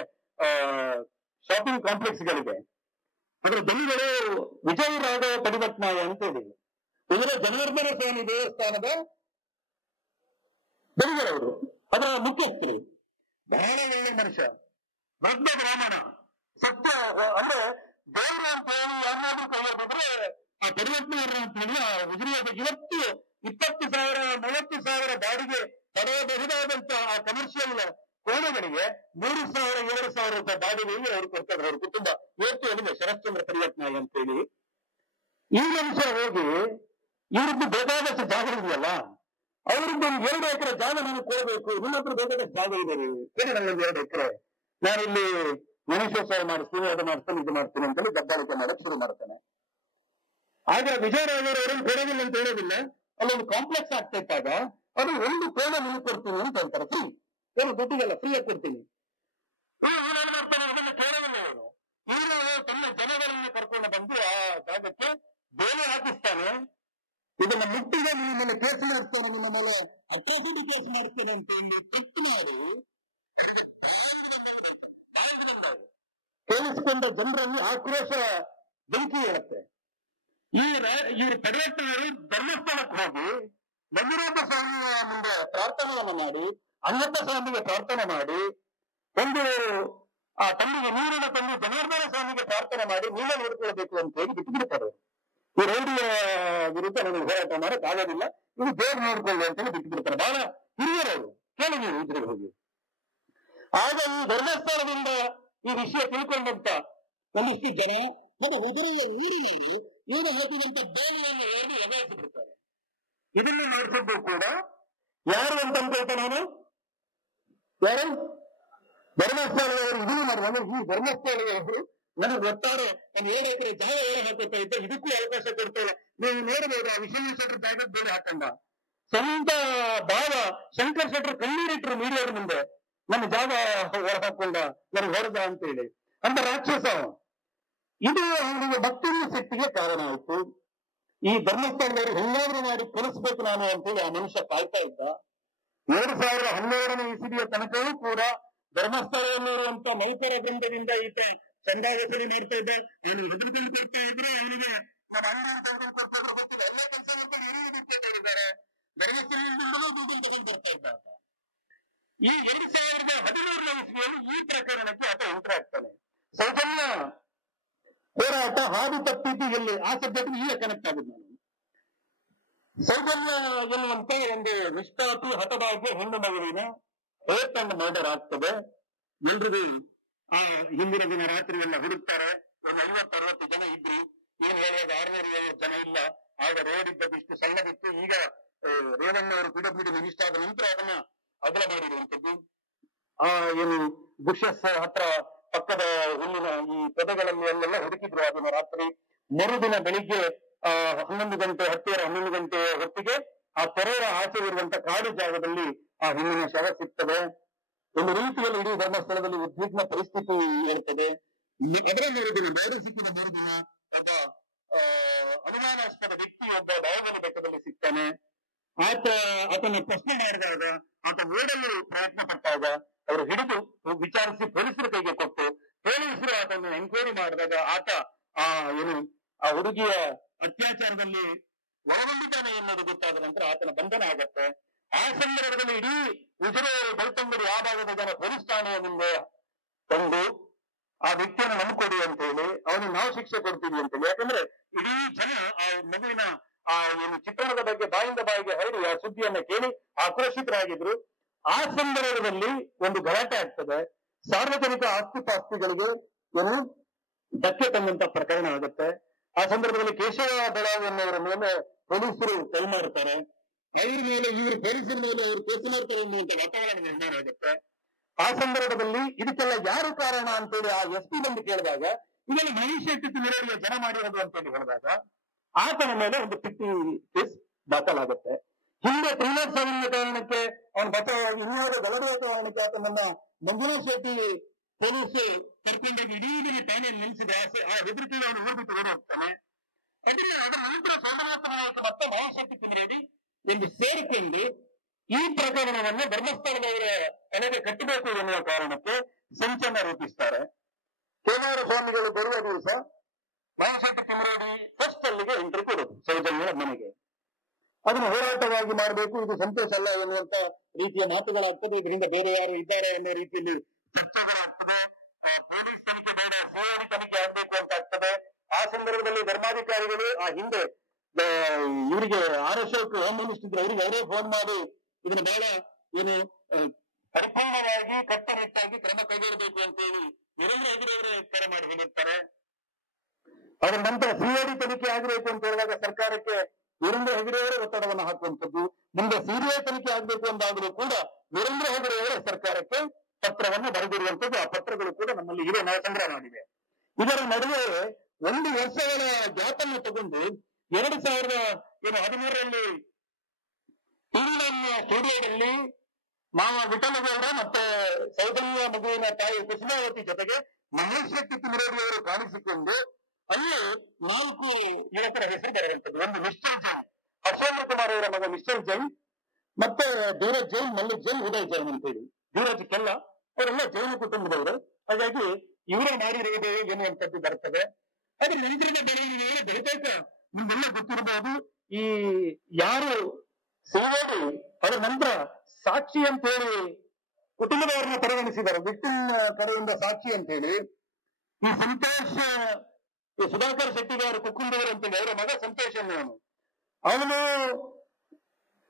ಶಾಪಿಂಗ್ ಕಾಂಪ್ಲೆಕ್ಸ್ಗಳಿದೆ. ಅದರ ದಲಿಗಳು ವಿಜಯ ರಾಘವ ಪರಿವರ್ತನಾಯ ಅಂತ ಹೇಳಿ ಉಜಿರೆ ಜನಾರ್ದನ ಸ್ವಾಮಿ ದೇವಸ್ಥಾನದ ಬಡಿಗೆರವರು, ಅದರ ಮುಖ್ಯಸ್ಥರು, ಬಹಳ ಒಳ್ಳೆ ಮನುಷ್ಯ, ಬದ್ಧ ಬ್ರಾಹ್ಮಣ, ಸತ್ಯ. ಅಂದ್ರೆ ದೇವರು ಅಂತ ಹೇಳಿ ಯಾರನ್ನಾದ್ರೂ ಕೈಯಾದ್ರೆ ಆ ಪರಿವರ್ತನೆ ಅಂತ ಹೇಳಿ ಆ ಉಜಿರೆಯಾದ ಇವತ್ತು 20,000 30,000 ಬಾಡಿಗೆ ಪಡೆಯಬಹುದಾದಂತಹ ಆ ಕಮರ್ಷಿಯಲ್ ಕೋಣೆಗಳಿಗೆ 3,000 7,000 ರೂಪಾಯಿ ಬಾಡಿಗೆಯಲ್ಲಿ ಅವರು ಕೊಡ್ತಾರೆ. ಅವ್ರ ಕುಟುಂಬ ಇವತ್ತು ಹೇಳಿದೆ ಶರಶ್ಚಂದ್ರ ಪರಿವರ್ತನಾಯ ಅಂತ ಹೇಳಿ. ಈ ಮನುಷ್ಯ ಹೋಗಿ ಇವ್ರದ್ದು ಬೇಕಾದಷ್ಟು ಜಾಗ ಇದೆಯಲ್ಲ, ಅವ್ರದ್ದು ಒಂದು 2 ಎಕರೆ ಜಾಗ ನನಗೆ ಕೊಡಬೇಕು, ನಿಮ್ಮ ಹತ್ರ ಬೇಕಾದಷ್ಟು ಜಾಗ ಇದೆ ಸರಿ, ನನಗೊಂದು 2 ಎಕರೆ, ನಾನಿಲ್ಲಿ ಗಣೇಶೋತ್ಸವ ಮಾಡಿಸ್ತೀನಿ, ಅದು ಮಾಡ್ತೀನಿ, ಇದು ಮಾಡ್ತೀನಿ ಅಂತೇಳಿ ದಬ್ಬಾಳಿಕೆ ಮಾಡಕ್ ಶುರು ಮಾಡ್ತಾನೆ. ಆಗ ವಿಜಯರಾಘವರವರನ್ನು ಕೊಡೋದಿಲ್ಲ ಅಂತ ಹೇಳೋದಿಲ್ಲ, ಅಲ್ಲೊಂದು ಕಾಂಪ್ಲೆಕ್ಸ್ ಆಗ್ತಾ ಇದ್ದಾಗ ಅದು 1 ಕೋಣೆ ನಿಮಗೆ ಕೊಡ್ತೀನಿ ಅಂತ ಹೇಳ್ತಾರೆ. ಫ್ರೀ, ಏನು ದುಡ್ಡಿಗೆಲ್ಲ ಫ್ರೀಯಾಗಿ ಕೊಡ್ತೀನಿ. ಏನೇನು ಮಾಡ್ತಾನೆ ಅದನ್ನು ಕೇಳೋದಿಲ್ಲ ಅವನು. ಇವರು ತನ್ನ ಜನಗಳನ್ನ ಕರ್ಕೊಂಡು ಬಂದು ಆ ಜಾಗಕ್ಕೆ ಬೇಲೆ ಹಾಕಿಸ್ತಾನೆ. ಇದನ್ನ ಮುಟ್ಟಿಗೆ ನಿಮ್ಮನ್ನು ಕೇಸ್ ಮಾಡಿಸ್ತಾನೆ, ನಿಮ್ಮ ಮೇಲೆ ಅಟ್ರಾಸಿಟಿ ಕೇಸ್ ಮಾಡ್ತೇನೆ ಅಂತ ಒಂದು ತಪ್ಪು ಮಾಡಿ ಕೇಳಿಸಿಕೊಂಡ ಜನರಲ್ಲಿ ಆಕ್ರೋಶ ಬೆಂಕಿ ಹೇಳುತ್ತೆ. ಇವರು ಪರಿವರ್ತನೆಯವರು ಧರ್ಮಸ್ಥಳಕ್ಕೆ ಹೋಗಿ ಮಂಜುನಾಥ ಸ್ವಾಮಿಯ ಮುಂದೆ ಪ್ರಾರ್ಥನೆಯನ್ನು ಮಾಡಿ, ಅಣ್ಣಪ್ಪ ಸ್ವಾಮಿಗೆ ಪ್ರಾರ್ಥನೆ ಮಾಡಿ, ಒಂದು ಆ ತಂದಿಗೆ ನೀರನ್ನು ತಂದು ಜನಾರ್ದನ ಸ್ವಾಮಿಗೆ ಪ್ರಾರ್ಥನೆ ಮಾಡಿ ನೀರನ್ನು ನೋಡ್ಕೊಳ್ಬೇಕು ಅಂತ ಹೇಳಿ ಬಿಟ್ಟುಬಿಡ್ತಾರೆ. ಈ ರೌಡಿಯ ವಿರುದ್ಧ ನನಗೆ ಹೋರಾಟ ಮಾಡಕ್ ಆಗೋದಿಲ್ಲ, ಇವು ದೇವ್ರು ನೋಡ್ಕೊಳ್ಳಿ ಅಂತ ಹೇಳಿ ಬಿಟ್ಟುಬಿಡ್ತಾರೆ. ಬಹಳ ಹಿರಿಯರವರು, ಕೇಳಿ ನೀವು ಇದ್ರಿಗೆ ಹೋಗಿ. ಆಗ ಈ ಧರ್ಮಸ್ಥಳದಿಂದ ಈ ವಿಷಯ ತಿಳ್ಕೊಂಡಂತ ಒಂದಿಷ್ಟು ಜನ ಒಬ್ಬ ಉದುರೆಯ ನೀರಿನಲ್ಲಿ ಇವರು ಹಾಕಿದಂತ ಬೇಲಿಯನ್ನು ಏರಿ ಎಗರಿಸಿಬಿಡ್ತಾರೆ. ಇದನ್ನು ನೋಡ್ತಿದ್ದು ಕೂಡ ಯಾರು ಅಂತ ಅನ್ಕೊಳ್ತಾ ನಾನು ಯಾರು ಧರ್ಮಸ್ಥಳದವರು ಇದನ್ನು ಮಾಡುವಾಗ ಈ ಧರ್ಮಸ್ಥಳದವರು ನನಗೆ ಒಟ್ಟಾರೆ ಒಂದು 7 ಎಕರೆ ಜಾಗ ಹಾಕುತ್ತಾ ಇದ್ದೆ, ಇದಕ್ಕೂ ಅವಕಾಶ ಕೊಡ್ತೇವೆ. ನೀವು ನೋಡಬಹುದು ಆ ವಿಶ್ವ ಶೆಟ್ಟರ್ ಜಾಗದ ಬೇರೆ ಹಾಕಂಡ ಸ್ವಂತ ಭಾವ ಶಂಕರ್ ಶೆಟ್ಟರ್ ಕಣ್ಣೀರಿಟ್ರು ಮೀಡಿಯಾದ ಮುಂದೆ, ನನ್ನ ಜಾಗ ಹೊರ ಹಾಕೊಂಡ ನನಗೆ ಹೊರದ ಅಂತೇಳಿ. ಅಂತ ರಾಕ್ಷಸ ಇದು ಅವನಿಗೆ ಭಕ್ತಿಯ ಶಕ್ತಿಗೆ ಕಾರಣ ಆಯ್ತು. ಈ ಧರ್ಮಸ್ಥಳದವರು ಹೆಂಗಾದ್ರೂ ಮಾಡಿ ಕಲಿಸ್ಬೇಕು ನಾನು ಅಂತೇಳಿ ಆ ಮನುಷ್ಯ ಕಾಯ್ತಾ ಇದ್ದ. 2012ನೇ ಇಸವಿಯ ತನಕವೂ ಕೂಡ ಧರ್ಮಸ್ಥಳ ಎನ್ನುವಂತ ನೌಕರ ವೃಂದದಿಂದ ಈತ ಚಂದ ವಸೂಲಿ ಮಾಡ್ತಾ ಇದ್ದ. ಅವನು ಹೆದರ್ಕೊಂಡು ಕೊಡ್ತಾ ಇದ್ರೆ ಅವನಿಗೆ ಗೊತ್ತಿಲ್ಲ, ಎಲ್ಲ ಕೆಲಸ ಮಾಡ್ಕೊಂಡು ಇದ್ದಾರೆ. ಧರ್ಮಸ್ಥಳದಿಂದಲೂ ದುಡ್ಡು ತಗೊಂಡು ಬರ್ತಾ ಇದ್ದ ಆತ. ಈ 2013ನೇ ಇಸವಿಯಲ್ಲಿ ಈ ಪ್ರಕರಣಕ್ಕೆ ಆತ ಎಂಟ್ರ್ ಆಗ್ತಾನೆ. ಸೌಜನ್ಯ ಹೋರಾಟ ಹಾದು ತಪ್ಪಿದ್ದು ಎಲ್ಲಿ ಆ ಸಬ್ಜೆಕ್ಟ್ ಈಗ ಕನೆಕ್ಟ್ ಆಗುದು. ನಾನು ಸೌಜನ್ಯ ಎನ್ನುವಂತ ಒಂದು ನಿಷ್ಠಾಪಿ ಹತಭಾಗ್ಯ ಹೆಣ್ಣು ಮಗುವಿನ ರೇಪ್ ಅಂಡ್ ಮರ್ಡರ್ ಆಗ್ತದೆ. ಎಲ್ರಿಗೂ ಆ ಹಿಂದಿನ ದಿನ ರಾತ್ರಿ ಎಲ್ಲ ಹುಡುಕ್ತಾರೆ. ಒಂದು 50-60 ಜನ ಇದ್ರು. ಏನ್ ಹೇಳುವಾಗ 600-700 ಜನ ಇಲ್ಲ. ಆಗ ರೋಡ್ ಇದ್ದದ್ದು ಇಷ್ಟು ಸಣ್ಣದಿತ್ತು. ಈಗ ರೇವಣ್ಣವರು PWD ಮಿನಿಸ್ಟರ್ ಆದ ನಂತರ ಅದನ್ನ ಅಗಲ ಮಾಡಿರುವಂತದ್ದು. ಏನು ಬುಷಸ್ ಹತ್ರ ಪಕ್ಕದ ಹುಲ್ಲಿನ ಈ ಪೊದೆಗಳಲ್ಲಿ ಅಲ್ಲೆಲ್ಲ ಹುಡುಕಿದ್ರು ಅದನ್ನ ರಾತ್ರಿ. ಮರುದಿನ ಬೆಳಿಗ್ಗೆ 11 ಗಂಟೆ 10-11 ಗಂಟೆ ಹೊತ್ತಿಗೆ ಆ ತೆರೆಯ ಆಚೆ ಇರುವಂತ ಕಾಡು ಜಾಗದಲ್ಲಿ ಆ ಹೆಣ್ಣಿನ ಶವ ಸಿಗ್ತದೆ. ಒಂದು ರೀತಿಯಲ್ಲಿ ಇಡೀ ಧರ್ಮಸ್ಥಳದಲ್ಲಿ ಉದ್ವಿಗ್ನ ಪರಿಸ್ಥಿತಿ ಇರ್ತದೆ. ಅದರ ಮರುದಿನ ಬೇರೆ ಸಿಕ್ಕಿದ ಮರುದಿನ ಒಬ್ಬ ಅನುಮಾನಾಸ್ಪದ ವ್ಯಕ್ತಿ ಒಬ್ಬ ಬಾವನ ಬೆಟ್ಟದಲ್ಲಿ ಸಿಗ್ತಾನೆ. ಆತನ ಪ್ರಶ್ನೆ ಮಾಡಿದಾಗ ಆತ ಓಡಲು ಪ್ರಯತ್ನ ಪಟ್ಟಾಗ ಅವರು ಹಿಡಿದು ವಿಚಾರಿಸಿ ಪೊಲೀಸರ ಕೈಗೆ ಕೊಟ್ಟು ಪೊಲೀಸರು ಆತನ್ನು ಎಂಕ್ವೈರಿ ಮಾಡಿದಾಗ ಆತ ಆ ಹುಡುಗಿಯ ಅತ್ಯಾಚಾರದಲ್ಲಿ ಒಳಗೊಂಡಿದ್ದಾನೆ ಎನ್ನುವುದು ಗೊತ್ತಾದ ನಂತರ ಆತನ ಬಂಧನ ಆಗತ್ತೆ. ಆ ಸಂದರ್ಭದಲ್ಲಿ ಇಡೀ ಉಜಿರೆ ಬೆಳ್ತಂಗಡಿ ಆ ಭಾಗದ ಜನ ಪೊಲೀಸ್ ಠಾಣೆಯ ಮುಂದೆ ತಂದು ಆ ವ್ಯಕ್ತಿಯನ್ನು ನಂಬಿಕೊಡಿ ಅಂತ ಹೇಳಿ ಅವನಿಗೆ ನಾವು ಶಿಕ್ಷೆ ಕೊಡ್ತೀವಿ ಅಂತ ಹೇಳಿ. ಯಾಕಂದ್ರೆ ಇಡೀ ಜನ ಆ ಮಗುವಿನ ಆ ಚಿತ್ರಣದ ಬಗ್ಗೆ ಬಾಯಿಂದ ಬಾಯಿಗೆ ಹರಡಿ ಆ ಸುದ್ದಿಯನ್ನ ಕೇಳಿ ಆಕ್ರೋಶಿತರಾಗಿದ್ರು. ಆ ಸಂದರ್ಭದಲ್ಲಿ ಒಂದು ಗಲಾಟೆ ಆಗ್ತದೆ. ಸಾರ್ವಜನಿಕ ಆಸ್ತಿಪಾಸ್ತಿಗಳಿಗೆ ಧಕ್ಕೆ ತಂದಂತ ಪ್ರಕರಣ ಆಗುತ್ತೆ. ಆ ಸಂದರ್ಭದಲ್ಲಿ ಕೇಶವ ಬೆಳಾವಿ ಅನ್ನೋರ ಮೇಲೆ ಪೊಲೀಸರು ಕೈ ಮಾಡ್ತಾರೆ. ಅವ್ರ ಮೇಲೆ ಇವರು ಪೊಲೀಸರ ಮೇಲೆ ಇವರು ಕೇಸು ಮಾಡ್ತಾರೆ ಎನ್ನುವಂತ ವಾತಾವರಣ ನಿರ್ಮಾಣ ಆಗುತ್ತೆ. ಆ ಸಂದರ್ಭದಲ್ಲಿ ಇದಕ್ಕೆಲ್ಲ ಯಾರು ಕಾರಣ ಅಂತೇಳಿ ಆ SP ಬಂದು ಕೇಳಿದಾಗ ಇದನ್ನು ಮಹೇಶ್ ಶೆಟ್ಟಿ ತಿಮ್ಮರೆಯ ಜನ ಮಾಡಿರೋದು ಅಂತೇಳಿ ಹೇಳಿದಾಗ ಆತನ ಮೇಲೆ ಒಂದು ಪಿಟಿ ಕೇಸ್ ದಾಖಲಾಗುತ್ತೆ. ಹಿಂದೆ 307 ಕಾರಣಕ್ಕೆ ಅವನು ಬಚಾವಾಗಿ ಇನ್ಯಾವುದೋ ಗಲಭೆಯ ಕಾರಣಕ್ಕೆ ಆತನನ್ನ ಮಂಜುನಾಥ್ ಶೆಟ್ಟಿ ಪೊಲೀಸು ಕರ್ಕೊಂಡೋಗಿ ಇಡೀ ದಿನ ಠಾಣೆಯಲ್ಲಿ ನಿಲ್ಲಿಸಿದ ಆ ಹೆದರಿಕೆಗೆ ಅವನು ಓದಿಟ್ಟು ಓಡಿ ಹೋಗ್ತಾನೆ. ಅದರ ನಂತರ ಸೋಮನಾಥ ನಾಯಕ ಮತ್ತೆ ಮಹೇಶ್ ಶೆಟ್ಟಿ ತಿಮ್ಮರೆಡ್ಡಿ ಎಂದು ಸೇರಿಕೊಂಡು ಈ ಪ್ರಕರಣವನ್ನು ಧರ್ಮಸ್ಥಳದವರ ತಲೆಗೆ ಕಟ್ಟಬೇಕು ಎನ್ನುವ ಕಾರಣಕ್ಕೆ ಸಂಚನ್ನ ರೂಪಿಸ್ತಾರೆ. ಕೇದಾರ ಸ್ವಾಮಿಗಳು ಬರುವ ದಿವಸ ಮಹೇಶ್ ಶೆಟ್ಟಿ ತಿಮ್ಮರೆಡ್ಡಿ ಫಸ್ಟ್ ಅಲ್ಲಿಗೆ ಎಂಟ್ರಿ ಕೊಡುದು ಸೌಜನ್ಯರ ಮನೆಗೆ. ಅದನ್ನು ಹೋರಾಟವಾಗಿ ಮಾಡಬೇಕು, ಇದು ಸಂತೋಷ ಅಲ್ಲ ಎನ್ನುವಂತ ರೀತಿಯ ಮಾತುಗಳಾಗ್ತದೆ. ಇದರಿಂದ ಬೇರೆ ಯಾರು ಇದ್ದಾರೆ ಅನ್ನೋ ರೀತಿಯಲ್ಲಿ ಚರ್ಚೆಗಳಾಗ್ತದೆ. ಪೊಲೀಸ್ ತನಿಖೆ ಬೇಡ, ಸಿಐಡಿ ತನಿಖೆ ಆಗ್ಬೇಕು ಅಂತ ಆಗ್ತದೆ. ಆ ಸಂದರ್ಭದಲ್ಲಿ ಧರ್ಮಾಧಿಕಾರಿಗಳು ಆ ಹಿಂದೆ ಇವರಿಗೆ ಆರ್ಎಸ್ಎಫ್ ಹೋಮ್ ಮಿನಿಸ್ಟರ್ ಅವರಿಗೆ ಅವರೇ ಫೋನ್ ಮಾಡಿ ಇದನ್ನ ಬಹಳ ಪರಿಪೂರ್ಣವಾಗಿ ಕಟ್ಟುನಿಟ್ಟಾಗಿ ಕ್ರಮ ಕೈಗೊಳ್ಳಬೇಕು ಅಂತ ಹೇಳಿ ವೀರೇಂದ್ರ ಹೆಗಡೆಯವರೇ ಕರೆ ಮಾಡಿ ಹೇಳಿರ್ತಾರೆ. ಅದರ ನಂತರ ಸಿಐಡಿ ತನಿಖೆ ಆಗಬೇಕು ಅಂತ ಹೇಳಿದಾಗ ಸರ್ಕಾರಕ್ಕೆ ವೀರೇಂದ್ರ ಹೆಗಡೆಯವರೇ ಒತ್ತಡವನ್ನು ಹಾಕುವಂಥದ್ದು. ಮುಂದೆ ಸಿಬಿಐ ತನಿಖೆ ಆಗಬೇಕು ಅಂದಾಗಲೂ ಕೂಡ ವೀರೇಂದ್ರ ಹೆಗಡೆಯವರೇ ಸರ್ಕಾರಕ್ಕೆ ಪತ್ರವನ್ನು ಬರೆದಿರುವಂಥದ್ದು. ಆ ಪತ್ರಗಳು ಕೂಡ ನಮ್ಮಲ್ಲಿ ಇವೆ, ನಾವು ಸಂಗ್ರಹ ಮಾಡಿವೆ. ಇದರ ನಡುವೆ 1 ವರ್ಷಗಳ ಗ್ಯಾಪ್ ಅನ್ನು ತಗೊಂಡು 2013ರಲ್ಲಿ ಸ್ಟುಡಿಯೋದಲ್ಲಿ ಮಾವ ವಿಠಲಗೌಡ ಮತ್ತೆ ಸೌಜನ್ಯ ಮಗುವಿನ ತಾಯಿ ಕುಸುಮಾವತಿ ಜೊತೆಗೆ ಮಹೇಶ್ ಶೆಟ್ಟಿ ತಿಮ್ಮರೆಡ್ಡಿ ಅವರು ಕಾಣಿಸಿಕೊಂಡು ಅಲ್ಲಿ 4 ಯುವಕರ ಹೆಸರು ಬರುವಂಥದ್ದು. ಒಂದು ನಿಶ್ಚಲ್ ಜೈನ್, ಹರ್ಷೇಂದ್ರ ಕುಮಾರ್ ಅವರ ಮಗ ನಿಶ್ಚಲ್ ಜೈನ್, ಮತ್ತೆ ಧೀರಜ್ ಜೈನ್, ಮಲ್ಲಿಕ್ ಜೈನ್, ಉದಯ್ ಜೈನ್ ಅಂತ ಹೇಳಿ ಧೀರಜ್ ಕೆಲ್ಲ ಅವರೆಲ್ಲ ಜೈನ ಕುಟುಂಬದವರು. ಹಾಗಾಗಿ ಇವರೇ ಮಾಡಿರುವುದು ಎನ್ನುವಂಥದ್ದು ಬರ್ತದೆ. ಅದ್ರ ನಂತರದ ಬೆಳವಣಿಗೆ ಬಹುತೇಕ ನಿಮ್ಗೆಲ್ಲ ಗೊತ್ತಿರಬಹುದು. ಈ ಯಾರು ಸಿಐಡಿ ಅದರ ನಂತರ ಸಾಕ್ಷಿ ಅಂತ ಹೇಳಿ ಕುಟುಂಬದವರನ್ನ ಪರಿಗಣಿಸಿದ್ದಾರೆ, ವಿಕ್ಟಿಮ್ ಕಡೆಯಿಂದ ಸಾಕ್ಷಿ ಅಂತ ಹೇಳಿ ಈ ಸಂತೋಷ್ ಸುಧಾಕರ್ ಶೆಟ್ಟಿಗಾರ ಕುಕ್ಕುಂದವರು ಅಂತೇಳಿ ಅವರ ಮಗ ಸಂತೋಷ್ ಅವನು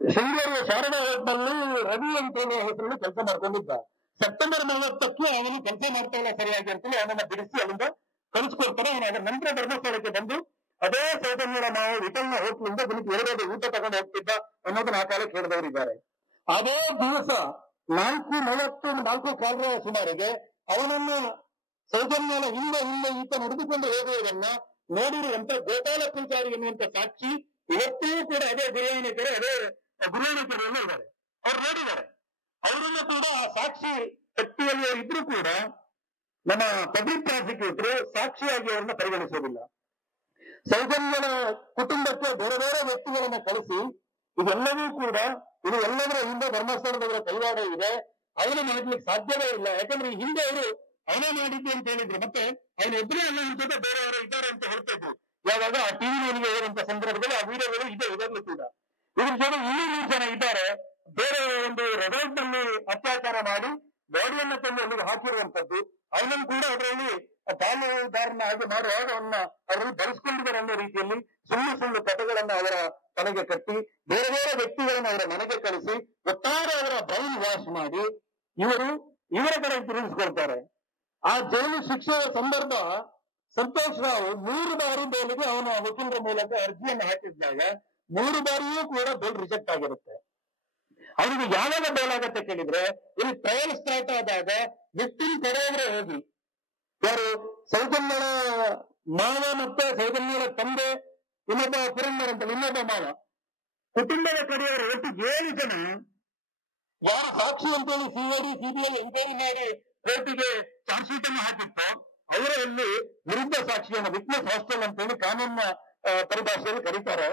ಶೃಂಗೇರಿಯ ಶಾರದಾ ಹೋಟ್ನಲ್ಲಿ ರವಿ ಅಂತೇಳಿ ಹೆಸರಲ್ಲಿ ಕೆಲಸ ಮಾಡ್ಕೊಂಡಿದ್ದ. ಸೆಪ್ಟೆಂಬರ್ 30ಕ್ಕೆ ಅವನು ಕೆಲಸ ಮಾಡ್ತಾ ಇಲ್ಲ ಸರಿಯಾಗಿ ಅಂತೇಳಿ ಅವನನ್ನ ಬಿಡಿಸಿ ಅಲ್ಲಿಂದ ಕಳಿಸ್ಕೊಡ್ತಾರೆ. ಅವನು ಅದರ ನಂತರ ಧರ್ಮಸ್ಥಳಕ್ಕೆ ಬಂದು ಅದೇ ಸೌಜನ್ಯರ ನಾವು ವಿಠಲ್ನ ಹೋಟ್ಲಿಂದ ದಿನಕ್ಕೆ 2 ಊಟ ತಗೊಂಡು ಹೋಗ್ತಿದ್ದ ಅನ್ನೋದನ್ನ ಆ ಕಾಲಕ್ಕೆ ಹೇಳಿದವರಿದ್ದಾರೆ. ಅದೇ ದಿವಸ 4:40 ಸುಮಾರಿಗೆ ಅವನನ್ನು ಸೌಜನ್ಯನ ಹಿಂದೆ ಈತ ನಡೆದುಕೊಂಡು ಹೋಗುವುದನ್ನ ನೋಡಿರುವಂತ ಗೋಪಾಲ ಪೂಜಾರಿ ಎನ್ನುವಂತ ಸಾಕ್ಷಿ ಇವತ್ತೂ ಕೂಡ ಅದೇ ಬಿರಿಯಾನಿ ಕೆರೆ ಅದೇ ಬಿರಿಯಾನಿ ಕೆರೆಯಲ್ಲಿ ಇದ್ದಾರೆ. ಅವ್ರು ನೋಡಿದ್ದಾರೆ. ಅವರನ್ನು ಕೂಡ ಆ ಸಾಕ್ಷಿ ಶಕ್ತಿಯಲ್ಲಿ ಇದ್ರೂ ಕೂಡ ನಮ್ಮ ಪಬ್ಲಿಕ್ ಪ್ರಾಸಿಕ್ಯೂಟರ್ ಸಾಕ್ಷಿಯಾಗಿ ಅವರನ್ನ ಪರಿಗಣಿಸೋದಿಲ್ಲ. ಸೌಜನ್ಯನ ಕುಟುಂಬಕ್ಕೆ ಬೇರೆ ಬೇರೆ ವ್ಯಕ್ತಿಗಳನ್ನ ಕಳಿಸಿ ಇದೆಲ್ಲವೂ ಕೂಡ ಇದು ಎಲ್ಲದರ ಹಿಂದೆ ಧರ್ಮಸ್ಥಳದವರ ಕೈವಾಡ ಇದೆ, ಅವನು ಮಾಡ್ಲಿಕ್ಕೆ ಸಾಧ್ಯವೇ ಇಲ್ಲ. ಯಾಕಂದ್ರೆ ಈ ಹಿಂದೆ ಅವರು ಅವನೇ ಮಾಡಿದ್ದೆ ಅಂತ ಹೇಳಿದ್ರು. ಮತ್ತೆ ಅವನ ಎದುರೇ ಅಲ್ಲ ಅನ್ಸುತ್ತೆ ಬೇರೆಯವರು ಇದ್ದಾರೆ ಅಂತ ಹೇಳ್ತಾ ಇದ್ರು. ಯಾವಾಗ ಆ ಟಿವಿಗಳಿಗೆ ಇರುವಂತ ಸಂದರ್ಭದಲ್ಲಿ ಆ ವಿಡಿಯೋಗಳು ಇದೆ ಇದರಲ್ಲೂ ಕೂಡ. ಇದ್ರ ಜೊತೆ ಇನ್ನೂ 3 ಜನ ಇದ್ದಾರೆ. ಬೇರೆ ಒಂದು ರೆಸಾರ್ಟ್ ನಲ್ಲಿ ಅತ್ಯಾಚಾರ ಮಾಡಿ ಬಾಡಿಯನ್ನ ತಂದು ಅಲ್ಲಿಗೆ ಹಾಕಿರುವಂತದ್ದು. ಅವನನ್ನು ಕೂಡ ಅದರಲ್ಲಿ ಪಾಲುದಾರನ ಹಾಗೆ ಮಾಡುವಾಗ ಅವರಲ್ಲಿ ಬಳಸ್ಕೊಂಡಿದ್ದಾರೆ ಅನ್ನೋ ರೀತಿಯಲ್ಲಿ ಸುಳ್ಳು ಕಥೆಗಳನ್ನ ಅವರ ತಲೆಗೆ ಕಟ್ಟಿ ಬೇರೆ ಬೇರೆ ವ್ಯಕ್ತಿಗಳನ್ನ ಅವರ ಮನೆಗೆ ಕಳಿಸಿ ಒಟ್ಟಾರೆ ಅವರ ಬ್ರೈನ್ ವಾಶ್ ಮಾಡಿ ಇವರ ಕಡೆ ತಿರುಗಿಸ್ಕೊಳ್ತಾರೆ. ಆ ಜೈಲು ಶಿಕ್ಷೆಯ ಸಂದರ್ಭ ಸಂತೋಷ್ ರಾವ್ 3 ಬಾರಿ ಬೇಲಿಗೆ ಅವನ ವಕೀಲರ ಮೂಲಕ ಅರ್ಜಿಯನ್ನು ಹಾಕಿದ್ದಾಗ 3 ಬಾರಿಯೂ ಕೂಡ ಬೇಲ್ ರಿಜೆಕ್ಟ್ ಆಗಿರುತ್ತೆ. ಅವರಿಗೆ ಯಾವಾಗ ಬೇಲಾಗತ್ತೆ ಕೇಳಿದ್ರೆ ಇಲ್ಲಿ ಟ್ರಯಲ್ ಸ್ಟಾರ್ಟ್ ಆದಾಗ ವಿಕ್ಟಿಮ್ ಕಡೆಯವರೇ ಹೋಗಿ ಯಾರು ಸೌಜನ್ಯಳ ಮಾವ ಮತ್ತೆ ಸೌಜನ್ಯಳ ತಂದೆ ಇನ್ನೊಬ್ಬ ಪುರಂದರ್ ಅಂತ ಇನ್ನೊಬ್ಬ ಮಾವ ಕುಟುಂಬದ ಕಡೆಯವರು ಒಟ್ಟು 7 ಜನ ಯಾರು ಸಾಕ್ಷಿ ಅಂತೇಳಿ ಸಿಬಿಐ ಎಂಕ್ವೈರಿ ಮಾಡಿ ಕೋರ್ಟಿಗೆ ಚಾರ್ಜ್ ಶೀಟ್ ಅನ್ನು ಹಾಕಿತ್ತು ಅವರಲ್ಲಿ ವಿರುದ್ಧ ಸಾಕ್ಷಿಯನ್ನು ವಿಟ್ನೆಸ್ ಹಾಸ್ಟೆಲ್ ಅಂತೇಳಿ ಕಾನೂನಿನ ಪರಿಭಾಷೆಯಲ್ಲಿ ಕರೀತಾರೆ.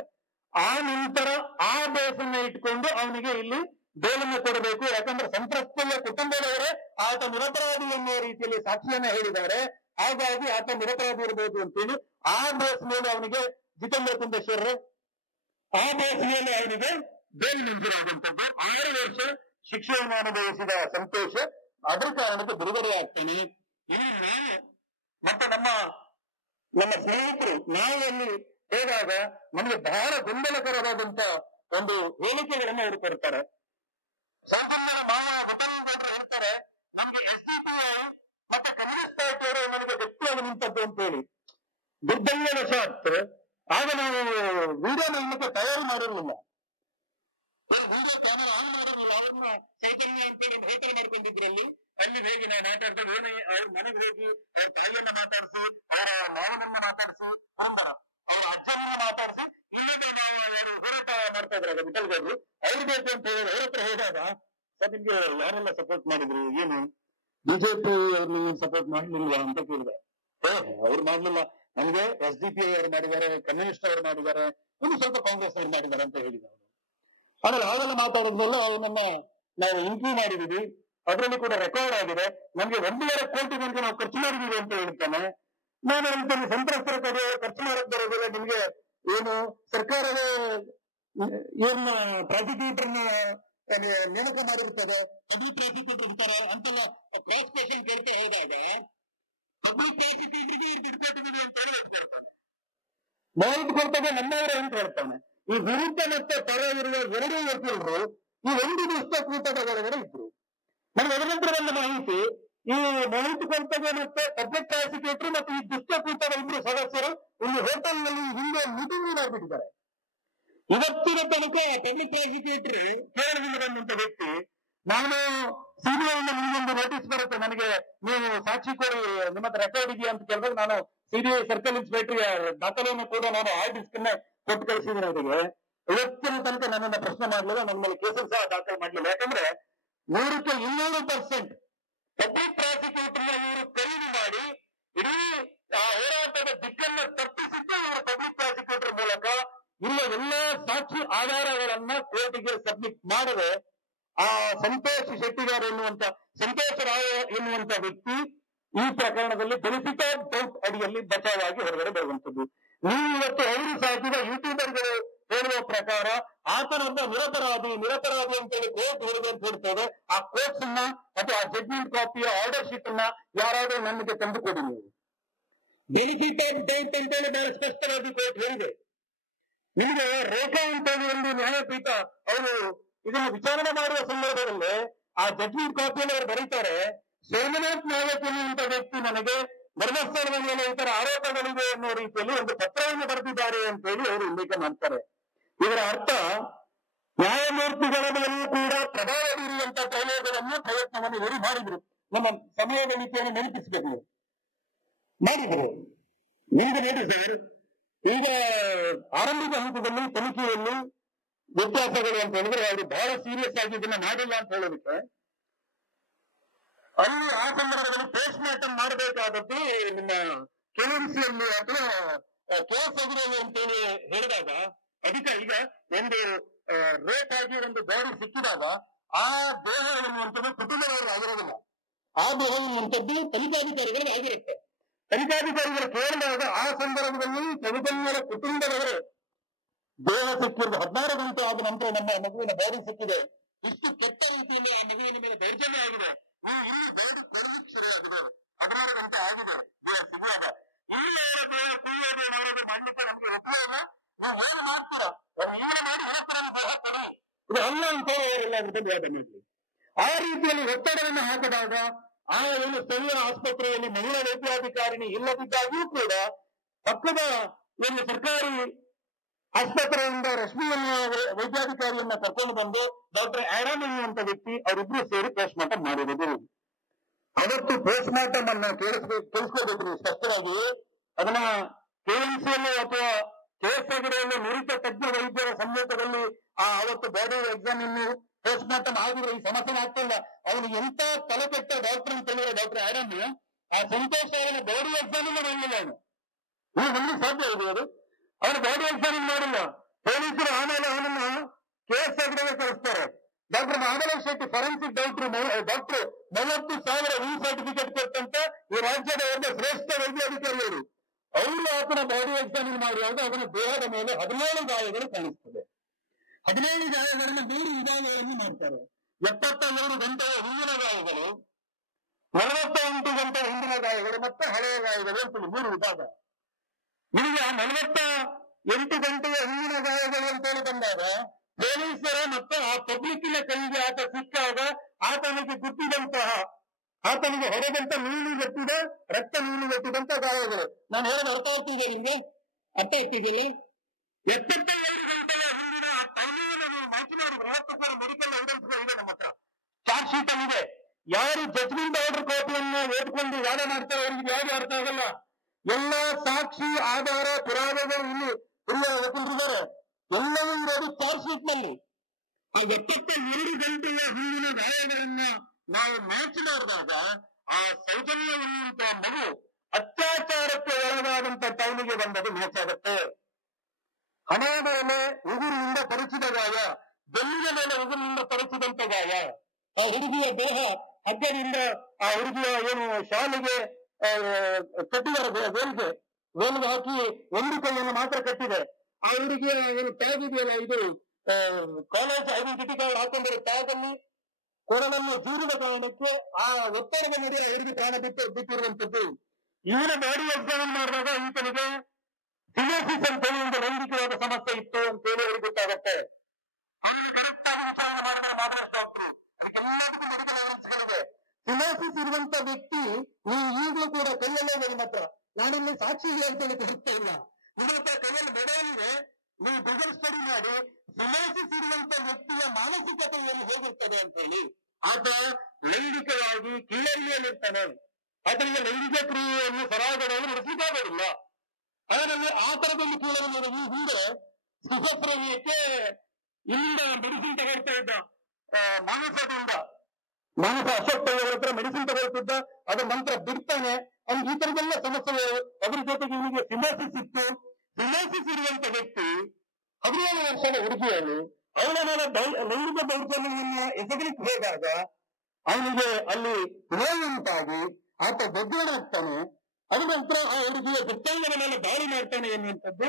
ಆ ನಂತರ ಆ ಬೇಸನ್ನ ಇಟ್ಕೊಂಡು ಅವನಿಗೆ ಇಲ್ಲಿ ಬೇಲನ್ನು ಕೊಡಬೇಕು. ಯಾಕಂದ್ರೆ ಸಂತ್ರಸ್ತೆಯ ಕುಟುಂಬದವರೇ ಆತ ನಿರಪರಾಧಿ ಎನ್ನುವ ರೀತಿಯಲ್ಲಿ ಸಾಕ್ಷಿಯನ್ನ ಹೇಳಿದ್ದಾರೆ. ಹಾಗಾಗಿ ಆತ ನಿರಪರಾಧಿ ಇರಬಹುದು ಅಂತೇಳಿ ಆ ಬೇಸ್ ಮೇಲೆ ಅವನಿಗೆ ಜಿತೇಂದ್ರ ಕುಂದೇಶ್ವರ ಆ ಬೇಸ್ ಮೇಲೆ ಅವನಿಗೆ ಬೇಲ್ ಮಂಜೂರಾದಂತದ್ದು. 6 ವರ್ಷ ಶಿಕ್ಷೆಯನ್ನು ಅನುಭವಿಸಿದ ಸಂತೋಷ ಅದರ ಕಾರಣಕ್ಕೆ ಬಿಡುಗಡೆ ಆಗ್ತಾನೆ. ಇನ್ನು ನಾವು ಮತ್ತೆ ನಮ್ಮ ಸ್ನೇಹಿತರು ನಾವು ಅಲ್ಲಿ ಹೋದಾಗ ನಮಗೆ ಬಹಳ ಗೊಂದಲಕರವಾದಂತ ಒಂದು ಹೇಳಿಕೆಗಳನ್ನು ಅವರು ಕೊಡ್ತಾರೆ. ಹೇಳ್ತಾರೆ ನಮ್ಗೆ ಮತ್ತೆ ಕಮ್ಯುನಿಸ್ಟ್ ಪಾರ್ಟಿಯವರು ನಮಗೆ ಗಟ್ಟಿಯಾಗಿ ನಿಂತದ್ದು ಅಂತ ಹೇಳಿ ದುರ್ದೈವವಶಾತ್ ಆಗ ನಾವು ವಿಡಿಯೋ ಮಾಡಲಿಕ್ಕೆ ತಯಾರು ಮಾಡಿರಲಿಲ್ಲ. ಮಾಡ್ಕೊಂಡಿದ್ರಲ್ಲಿ ಅಲ್ಲಿ ಹೇಗೆ ನಾವು ಮಾತಾಡ್ತಾ ಅವ್ರ ಮನೆಗೆ ಹೋಗಿ ಅವ್ರ ತಾಯಿಯನ್ನ ಮಾತಾಡಿಸಿ ಅವರ ಮಾವನನ್ನ ಮಾತಾಡಿಸಿ ಅವರ ಅಜ್ಜನನ್ನ ಮಾತಾಡಿಸಿ ಇಲ್ಲದ ಹೋರಾಟ ಮಾಡ್ತಾ ಇದ್ರಾಗ ವಿಠಲ್ಗೌಡರು ಅವ್ರು ಬೇಕು ಅಂತ ಹೇಳಿ ಅವ್ರ ಹತ್ರ ಹೋದಾಗ ಸರ್ ನಿಮ್ಗೆ ಯಾರೆಲ್ಲ ಸಪೋರ್ಟ್ ಮಾಡಿದ್ರು ಏನು ಬಿಜೆಪಿ ಅವ್ರನ್ನ ಸಪೋರ್ಟ್ ಮಾಡ್ಲಿಲ್ವಾ ಅಂತ ಕೇಳಿದೆ. ಅವ್ರು ಮಾಡ್ಲಿಲ್ಲ, ನಮ್ಗೆ SDP ಅವರು ಮಾಡಿದ್ದಾರೆ, ಕಮ್ಯುನಿಸ್ಟ್ ಅವರು ಮಾಡಿದ್ದಾರೆ, ಇನ್ನು ಸ್ವಲ್ಪ ಕಾಂಗ್ರೆಸ್ ಅವರು ಮಾಡಿದ್ದಾರೆ ಅಂತ ಹೇಳಿದ್ದಾರೆ. ಆಮೇಲೆ ಹಾಗೆಲ್ಲ ಮಾತಾಡಿದ್ಮೇಲೆ ಅವನನ್ನ ನಾವು ಇಂಟ್ರ್ಯೂ ಮಾಡಿದೀವಿ, ಅದರಲ್ಲಿ ಕೂಡ ರೆಕಾರ್ಡ್ ಆಗಿದೆ. ನಮ್ಗೆ 1.5 ಕೋಟಿ ತನಕ ನಾವು ಖರ್ಚು ಮಾಡಿದೀವಿ ಅಂತ ಹೇಳ್ತಾನೆ. ನಾನು ಹೇಳ್ತೇನೆ ಸಂತ್ರಸ್ತರ ಕಡೆ ಖರ್ಚು ಮಾಡಕ್ ಬರೋದಿಲ್ಲ, ನಿಮ್ಗೆ ಏನು ಸರ್ಕಾರವೇ ಏನ್ ಪ್ರಾಸಿಕ್ಯೂಟರ್ನ ನೇಮಕ ಮಾಡಿರ್ತದೆ, ಪಬ್ಲಿಕ್ ಪ್ರಾಸಿಕ್ಯೂಟರ್ ಇರ್ತಾರೆ ಅಂತೆಲ್ಲ ಕ್ರಾಸ್ ಕ್ವೆಶ್ಚನ್ ಕೇಳ್ತಾ ಹೋದಾಗ ಪಬ್ಲಿಕ್ ಪ್ರಾಸಿಕ್ಯೂಟರ್ಗೆ ಇಟ್ಕೊಟ್ಟಿದ್ದೀವಿ ಅಂತ ಹೇಳಿ ಹೇಳ್ತಾನೆ. ಮಾಹಿತಿ ಕೊಡ್ತಾಗ ನಮ್ಮವರೇ ಅಂತ ಹೇಳ್ತಾನೆ. ಈ ವಿರುದ್ಧ ಮತ್ತೆ ಪರ ಇರುವ 2 ವಕೀಲರು ಈ 1 ದಿವಸ ಕೂಟದ ಒಳಗಡೆ ಇದ್ರು. ನಮ್ಗೆ ಅದರ ನಂತರ ಬಂದ ಮಾಹಿತಿ ಈ ಮಾಹಿತಿ ಕೊಡ್ತಾಗ ಮತ್ತೆ ಪಬ್ಲಿಕ್ ಪ್ರಾಸಿಕ್ಯೂಟರ್ ಮತ್ತು ಈ ದುಷ್ಟ ಕೂಟದ 2 ಸದಸ್ಯರು ಇಲ್ಲಿ ಹೋಟೆಲ್ ನಲ್ಲಿ ಹಿಂದೆ ಮೀಟಿಂಗ್ ಮಾಡಿಬಿಟ್ಟಿದ್ದಾರೆ. ಇವತ್ತಿನ ತನಕ ಪಬ್ಲಿಕ್ ಪ್ರಾಸಿಕ್ಯೂಟರ್ ಕೇರಳದಿಂದ ಬಂದಂತ ವ್ಯಕ್ತಿ ನಾನು ಸಿಬಿಐಯಿಂದ ನಿಮ್ಗೊಂದು ನೋಟಿಸ್ ಬರುತ್ತೆ, ನನಗೆ ನೀವು ಸಾಕ್ಷಿ ಕೊಡಿ, ನಿಮ್ಮ ಹತ್ರ ರೆಕಾರ್ಡ್ ಇದೆಯಾ ಅಂತ ಕೇಳಿದಾಗ ನಾನು ಸಿಬಿಐ ಸರ್ಕಲ್ ಇನ್ಸ್ಪೆಕ್ಟರ್ಗೆ ದಾಖಲೆಯನ್ನು ಕೂಡ ನಾನು ಹಾರ್ಡ್ ಡಿಸ್ಕ್ ಅನ್ನ ಕೊಟ್ಟು ಕಳಿಸಿದ್ದೀನಿ ಅವರಿಗೆ. ಇವತ್ತಿನ ತನಕ ನನ್ನನ್ನ ಪ್ರಶ್ನೆ ಮಾಡಲಿಲ್ಲ, ನನ್ನ ಮೇಲೆ ಕೇಸನ್ನು ಸಹ ದಾಖಲೆ ಮಾಡಲಿಲ್ಲ. ಯಾಕಂದ್ರೆ 100ಕ್ಕೆ 200% ಪಬ್ಲಿಕ್ ಪ್ರಾಸಿಕ್ಯೂಟರ್ ಇವರು ಕೈದು ಮಾಡಿ ಇಡೀ ಆ ಹೋರಾಟದ ದಿಕ್ಕನ್ನು ತಪ್ಪಿಸಿದ್ದು ಇವರು ಪಬ್ಲಿಕ್ ಪ್ರಾಸಿಕ್ಯೂಟರ್ ಮೂಲಕ ಇರುವ ಎಲ್ಲಾ ಸಾಕ್ಷಿ ಆಧಾರಗಳನ್ನ ಕೋರ್ಟಿಗೆ ಸಬ್ಮಿಟ್ ಮಾಡದೆ ಆ ಸಂತೋಷ್ ಶೆಟ್ಟಿಗಾರ್ ಎನ್ನುವಂತ ಸಂತೋಷ್ ರಾವ್ ಎನ್ನುವಂತ ವ್ಯಕ್ತಿ ಈ ಪ್ರಕರಣದಲ್ಲಿ ಬೆನಿಫಿಟ್ ಆಫ್ ಡೌಟ್ ಅಡಿಯಲ್ಲಿ ಬಚಾವಾಗಿ ಹೊರಗಡೆ ಬರುವಂತದ್ದು. ನೀವು ಇವತ್ತು ಅವರು ಸಾಕಿದ ಯೂಟ್ಯೂಬರ್ಗಳು ಹೇಳುವ ಪ್ರಕಾರ ಆತನೊಬ್ಬ ನಿರಪರಾಧಿ ಅಂತೇಳಿ ಕೋರ್ಟ್ ಹೇಳಿದೆ ಅಂತ ಹೇಳ್ತೇವೆ. ಆ ಕೋರ್ಟ್ಸ್ ಅನ್ನ ಅಥವಾ ಆ ಜಡ್ಜ್ಮೆಂಟ್ ಕಾಪಿಯ ಆರ್ಡರ್ ಶೀಟ್ ಅನ್ನ ಯಾರಾದ್ರೂ ನಮಗೆ ತಂದುಕೊಡಿ. ನೀವು ಬೆನಿಫಿಟ್ ಆಫ್ ಡೌಟ್ ಅಂತೇಳಿ ಬಹಳ ಸ್ಪಷ್ಟವಾಗಿ ಕೋರ್ಟ್ ಹೇಳಿದೆ. ನಿಮಗೆ ರೇಖಾ ಅಂತೇಳಿ ಒಂದು ನ್ಯಾಯಪೀಠ ಅವರು ಇದನ್ನು ವಿಚಾರಣೆ ಮಾಡುವ ಸಂದರ್ಭದಲ್ಲಿ ಆ ಜಡ್ಜ್ಮೆಂಟ್ ಕಾಪಿಯಲ್ಲಿ ಅವರು ಬರೀತಾರೆ, ಸೋಮನಾಥ್ ನಾಯಕ್ ಎನ್ನುವಂತ ವ್ಯಕ್ತಿ ನನಗೆ ಧರ್ಮಸ್ಥಳದ ಮೇಲೆ ಇತರ ಆರೋಪಗಳಿವೆ ಅನ್ನೋ ರೀತಿಯಲ್ಲಿ ಒಂದು ಪತ್ರವನ್ನು ಬರೆದಿದ್ದಾರೆ ಅಂತ ಹೇಳಿ ಅವರು ಉಲ್ಲೇಖ ಮಾಡ್ತಾರೆ. ಇದರ ಅರ್ಥ ನ್ಯಾಯಮೂರ್ತಿಗಳ ಮೇಲೂ ಕೂಡ ಪ್ರಭಾವ ಬೀರುವಂತಹ ಪ್ರಯತ್ನವನ್ನು ಇವರು ಮಾಡಿದ್ರು. ನಮ್ಮ ಸಮಯದ ಮಿತಿಯನ್ನು ನೆನಪಿಸಬೇಕು, ಮಾಡಿದ್ರು. ಈಗ ನೋಡಿ ಸರ್, ಈಗ ಆರಂಭಿಕ ಹಂತದಲ್ಲಿ ತನಿಖೆಯಲ್ಲಿ ವ್ಯತ್ಯಾಸಗಳು ಅಂತ ಹೇಳಿದ್ರೆ ಅವರು ಬಹಳ ಸೀರಿಯಸ್ ಆಗಿ ಇದನ್ನ ಮಾಡಿಲ್ಲ ಅಂತ ಹೇಳೋದಕ್ಕೆ, ಅಲ್ಲಿ ಆ ಸಂದರ್ಭದಲ್ಲಿ ಪೋಸ್ಟ್ ಮಾರ್ಟಮ್ ಮಾಡಬೇಕಾದದ್ದು ನಿಮ್ಮ ಕೆಎಂಸಿಯಲ್ಲಿ ಅಥವಾ ಕೇಸ್ ಆಗಿರೋದು ಅಂತೇಳಿ ಹೇಳಿದಾಗ ಅದಕ್ಕೆ ಈಗ ಒಂದು ರೇಟ್ ಆಗಿ ಒಂದು ಬಾಡಿ ಸಿಕ್ಕಿದಾಗ ಆ ದೇಹ ಎನ್ನುವಂಥದ್ದು ಕುಟುಂಬದವರು ಆಗಿರೋದಿಲ್ಲ, ಆ ದೇಹ ಎನ್ನುವಂಥದ್ದು ತನಿಖಾಧಿಕಾರಿಗಳಿಗೆ ಆಗಿರುತ್ತೆ. ತನಿಖಾಧಿಕಾರಿಗಳು ಕೇಳಿದಾಗ ಆ ಸಂದರ್ಭದಲ್ಲಿ ಚೈತನ್ಯರ ಕುಟುಂಬದವರು ದೇಹ ಸಿಕ್ಕಿರೋದು 16 ಗಂಟೆ ಆದ ನಂತರ ನಮ್ಮ ಮಗುವಿನ ಬಾಡಿ ಸಿಕ್ಕಿದೆ, ಇಷ್ಟು ಕೆಟ್ಟ ರೀತಿಯಲ್ಲಿ ಆ ಮಗುವಿನ ಮೇಲೆ ದೌರ್ಜನ್ಯ ಆಗಿದೆ, ನೀವು ಇಲ್ಲಿ ಬಾಡಿ ಕೊಡಲಿಕ್ಕೆ ಸರಿಯಾಗಿದೆ, 16 ಗಂಟೆ ಆಗಿದೆ ದೇಹ ಸಿಗುವಾಗ ಇಲ್ಲಿ ನೋಡೋದು ಮಾಡ್ಲಿಕ್ಕೆ ನಮ್ಗೆ ಉಪಯೋಗ, ನೀವು ಏನು ಮಾಡ್ತೀರಾ ಏನು ಮಾಡಿ ಹೇಳ್ತೀರ ಇದು ಅಲ್ಲ ಅಂತ ಅವರೆಲ್ಲ ವಾದ ಮಾಡಲಿ. ಆ ರೀತಿಯಲ್ಲಿ ಒತ್ತಡವನ್ನು ಹಾಕಿದಾಗ ಆ ಒಂದು ಸ್ಥಳೀಯ ಆಸ್ಪತ್ರೆಯಲ್ಲಿ ಮಹಿಳಾ ವೈದ್ಯಾಧಿಕಾರಿಣಿ ಇಲ್ಲದಿದ್ದಾಗಿಯೂ ಕೂಡ ಪಕ್ಕದ ಒಂದು ಸರ್ಕಾರಿ ಆಸ್ಪತ್ರೆಯಿಂದ ರಶ್ಮಿಯನ್ನು ವೈದ್ಯಾಧಿಕಾರಿಯನ್ನ ಕರ್ಕೊಂಡು ಬಂದು ಡಾಕ್ಟರ್ ಆಡಮ್ ಎನ್ನುವಂತ ವ್ಯಕ್ತಿ ಅವರಿಬ್ರು ಸೇರಿ ಪೋಸ್ಟ್ ಮಾರ್ಟಮ್ ಮಾಡಿರೋದು. ಅವತ್ತು ಪೋಸ್ಟ್ ಮಾರ್ಟಮ್ ಅನ್ನ ಕೇಳಿಸ್ಕೋಬೇಕು ಸ್ಪಷ್ಟವಾಗಿ. ಅದನ್ನ ಕೆಎಂಸಿಯಲ್ಲಿ ಅಥವಾ ಕೇಸಾಗಿರೆಯಲ್ಲಿ ನುರಿತ ತಜ್ಞ ವೈದ್ಯರ ಸಮ್ಮುಖದಲ್ಲಿ ಅವತ್ತು ಬಾಡಿ ಎಕ್ಸಾಮ್ ಇನ್ನು ಪೋಸ್ಟ್ ಮಾರ್ಟಮ್ ಆಗಿದ್ರೆ ಈ ಸಮಸ್ಯೆ ಆಗ್ತಿಲ್ಲ. ಅವನು ಎಂತ ತಲೆಕೆಟ್ಟ ಡಾಕ್ಟರ್ ಅಂತ ಹೇಳಿದ್ರೆ ಡಾಕ್ಟರ್ ಆಡಮ್ ಆ ಸಂತೋಷ ಅವನ ಬಾಡಿ ಎಕ್ಸಾಮ್ ಇಂದ ಮಾಡಲಿಲ್ಲ. ಅವನು ಸಾಧ್ಯ ಇದೆ ಅದು, ಅವನು ಬಾಡಿ ಎಕ್ಸಾಮ್ ಮಾಡಿಲ್ಲ. ಪೊಲೀಸರು ಆಮೇಲೆ ಅವನನ್ನ ಕೇಸಾಗಿರೆಗೆ ಕಳಿಸ್ತಾರೆ. Doctor Mahabalesh Shetty forensic doctor 40,000 ಈ ಸರ್ಟಿಫಿಕೇಟ್ ಕೊಟ್ಟಂತ ಈ ರಾಜ್ಯದ ಒಬ್ಬ ಶ್ರೇಷ್ಠ ವೈದ್ಯಾಧಿಕಾರಿಯವರು ಅವರು ಆತನ ಬಾಡಿ ಎಕ್ಸಾಮಿನ್ ಮಾಡುವಾಗ ಅವನ ದೇಹದ ಮೇಲೆ 17 ಗಾಯಗಳು ಕಾಣಿಸ್ತದೆ. 17 ಗಾಯಗಳನ್ನು 3 ವಿಭಾಗಗಳನ್ನು ಮಾಡ್ತಾರೆ. 72 ಗಂಟೆಯ ಹಿಂದಿನ ಗಾಯಗಳು, 48 ಗಂಟೆಯ ಹಿಂದಿನ ಗಾಯಗಳು ಮತ್ತೆ ಹಳೆಯ ಗಾಯಗಳು ಅಂತ 3 ವಿಭಾಗ. ನಿಮಗೆ 48 ಗಂಟೆಯ ಹಿಂದಿನ ಗಾಯಗಳು ಅಂತೇಳಿ ಬಂದಾಗ ಪೊಲೀಸರ ಮತ್ತು ಆ ಪಬ್ಲಿಕ್ಕಿನ ಕೈಗೆ ಆತ ಸಿಕ್ಕಾಗ ಆತನಿಗೆ ಗುಟ್ಟಿದಂತಹ, ಆತನಿಗೆ ಹೊರದಂತ ನೀಲಿಗಟ್ಟಿದ ರಕ್ತ ನೀಲಿಗಟ್ಟಿದಂತ ಗಾಯಗಳು. ನಾನು ಹೇಳೋದು ಅರ್ಥ ಆಗ್ತಿದೆ ನಿಮ್ಗೆ? ಅರ್ಥ ಆಗ್ತಿದ್ದೀನಿ. 72 ಗಂಟೆಯ ಹಿಂದಿನ ಟೈಮಿಂಗ್ ಮಾಹಿತಿ ಬೃಹತ್ತರ ಮೆಡಿಕಲ್ ಎವಿಡೆನ್ಸ್ ಇದೆ ನಮ್ಮ ಹತ್ರ, ಚಾರ್ಜ್ ಶೀಟ್ ಅಲ್ಲಿದೆ. ಯಾರು ಜಜ್ಮೆಂಟ್ ಆರ್ಡರ್ ಕಾಪಿಯನ್ನು ಓದ್ಕೊಂಡು ವಾದ ಮಾಡ್ತಾರೆ ಅವರಿಗೆ ಯಾರು ಅರ್ಥ ಆಗಲ್ಲ. ಎಲ್ಲ ಸಾಕ್ಷಿ ಆಧಾರ ಪುರಾವೆಗಳು ಇಲ್ಲಿ ವಕೀಲರಿದ್ದಾರೆ, ಎಲ್ಲವೂ ಇರೋದು ಚಾರ್ಜ್ ಶೀಟ್ ನಲ್ಲಿ. ಆ 72 ಗಂಟೆಯ ಹಿಂದಿನ ಗಾಯಗಳನ್ನ ನಾವು ಮ್ಯಾಚ್ ಮಾಡಿದಾಗ ಆ ಸೌಜನ್ಯ ಎನ್ನುವಂತಹ ಮಗು ಅತ್ಯಾಚಾರಕ್ಕೆ ಒಳಗಾದಂತ ಟೈಮಿಗೆ ಬಂದದು ಮ್ಯಾಚ್ ಆಗುತ್ತೆ. ಹಣೆಯ ಮೇಲೆ ಉಗುರಿನಿಂದ ಪರಿಚಿದ ಗಾಯ, ಬೆನ್ನಿನ ಮೇಲೆ ಉಗುರಿನಿಂದ ಪರಿಚಿದಂತ ಗಾಯ, ಆ ಹುಡುಗಿಯ ದೇಹ ಹಗ್ಗದಿಂದ ಆ ಹುಡುಗಿಯ ಏನು ಶಾಲೆಗೆ ಕಟ್ಟಿದ್ದಾರೆ, ವೇಲ್ಗೆ ಹಾಕಿ ಒಂದು ಕೈಯನ್ನು ಮಾತ್ರ ಕಟ್ಟಿದೆ. ಆ ಹುಡುಗಿಯ ಏನು ಟ್ಯಾಗ್ ಇದೆಯಲ್ಲ, ಇದು ಕಾಲೇಜ್ ಐಡೆಂಟಿಟಿ ಕಾರ್ಡ್ ಹಾಕೊಂಡಿರೋ ಟ್ಯಾಗ್ ಅಲ್ಲಿ ಕೊರಳನ್ನು ಜೂರಿದ ಕಾರಣಕ್ಕೆ ಆ ಒತ್ತಡದ ನಡುವೆ ಅವರಿಗೆ ಪ್ರಾಣ ಬಿಟ್ಟಿರುವಂತದ್ದು. ಇವನ ಬಾಡಿ ಎಕ್ಸಾಮಿನ್ ಮಾಡಿದಾಗ ಈತನಿಗೆ ಸಿನೋಸಿಸ್ ಅಂತ ಹೇಳಿ ಒಂದು ಲೈಂಗಿಕವಾದ ಸಮಸ್ಯೆ ಇತ್ತು ಅಂತೇಳಿ ಅವ್ರಿಗೆ ಗೊತ್ತಾಗತ್ತೆ. ಸಿನೋಸಿಸ್ ಇರುವಂತ ವ್ಯಕ್ತಿ ನೀವು ಈಗಲೂ ಕೂಡ ಕೈಯಲ್ಲೇ ನಿಮ್ಮ ಹತ್ರ, ನಾನಿಲ್ಲಿ ಸಾಕ್ಷಿ ಇದೆ ಅಂತೇಳಿ ಹೋಗ್ತಾ ಇಲ್ಲ, ನಿಮ್ಮ ಹತ್ರ ಕೈಯಲ್ಲಿ ಮೊಬೈಲಿಗೆ ನೀವು ಗೂಗಲ್ ಸ್ಟಡಿ ಮಾಡಿ ಸಿನೋಸಿಸ್ ಇರುವಂತ ವ್ಯಕ್ತಿಯ ಮಾನಸಿಕತೆಯಲ್ಲಿ ಹೇಗಿರ್ತದೆ ಅಂತ ಹೇಳಿ. ಆತ ಲೈಂಗಿಕವಾಗಿ ಕೀಳರಿಮೆಯಲ್ಲಿರ್ತಾನೆ, ಆತನಿಗೆ ಲೈಂಗಿಕ ಕ್ರಿಯೆಯನ್ನು ಸರಾಗವಾಗಿ ನಡೆಸಲಿಕ್ಕಾಗೋದಿಲ್ಲ. ಅದರಲ್ಲಿ ಆ ತರದಲ್ಲಿ ಕೀಳರಿಮೆ ಈ ಹಿಂದೆ ಸ್ಕಿಜೋಫ್ರೆನಿಯಕ್ಕೆ ಇಲ್ಲಿಂದ ಮೆಡಿಸಿನ್ ತಗೊಳ್ತಾ ಇದ್ದ, ಮಾನಸ ಅಶೋಕ್ತವ್ರ ಹತ್ರ ಮೆಡಿಸಿನ್ ತಗೊಳ್ತಿದ್ದ, ಅದ್ರ ನಂತರ ಬಿಡ್ತಾನೆ. ಅವ್ನಿಗೆ ಈ ತರದೆಲ್ಲ ಸಮಸ್ಯೆಗಳು. ಅದ್ರ ಜೊತೆಗೆ ಇವನಿಗೆ ಸಿನೋಸಿಸ್ ಇತ್ತು. ಸಿನೋಸಿಸ್ ಇರುವಂತ ವ್ಯಕ್ತಿ 17 ವರ್ಷದ ಹುಡುಗಿಯಲ್ಲಿ ಅವಳ ಮೇಲೆ ಲೈಂಗಿಕ ದೌರ್ಜನ್ಯವನ್ನು ಎಸಗಲಿಕ್ಕೆ ಹೋದಾಗ ಅವನಿಗೆ ಅಲ್ಲಿ ನೋವುಂಟಾಗಿ ಆತ ಬೆದ್ದೋಡಾಗ್ತಾನೆ. ಅದ ನಂತರ ಆ ಹುಡುಗಿಯ ವೃತ್ತಾಂಗದ ಮೇಲೆ ದಾಳಿ ಮಾಡ್ತಾನೆ ಎನ್ನುವಂಥದ್ದು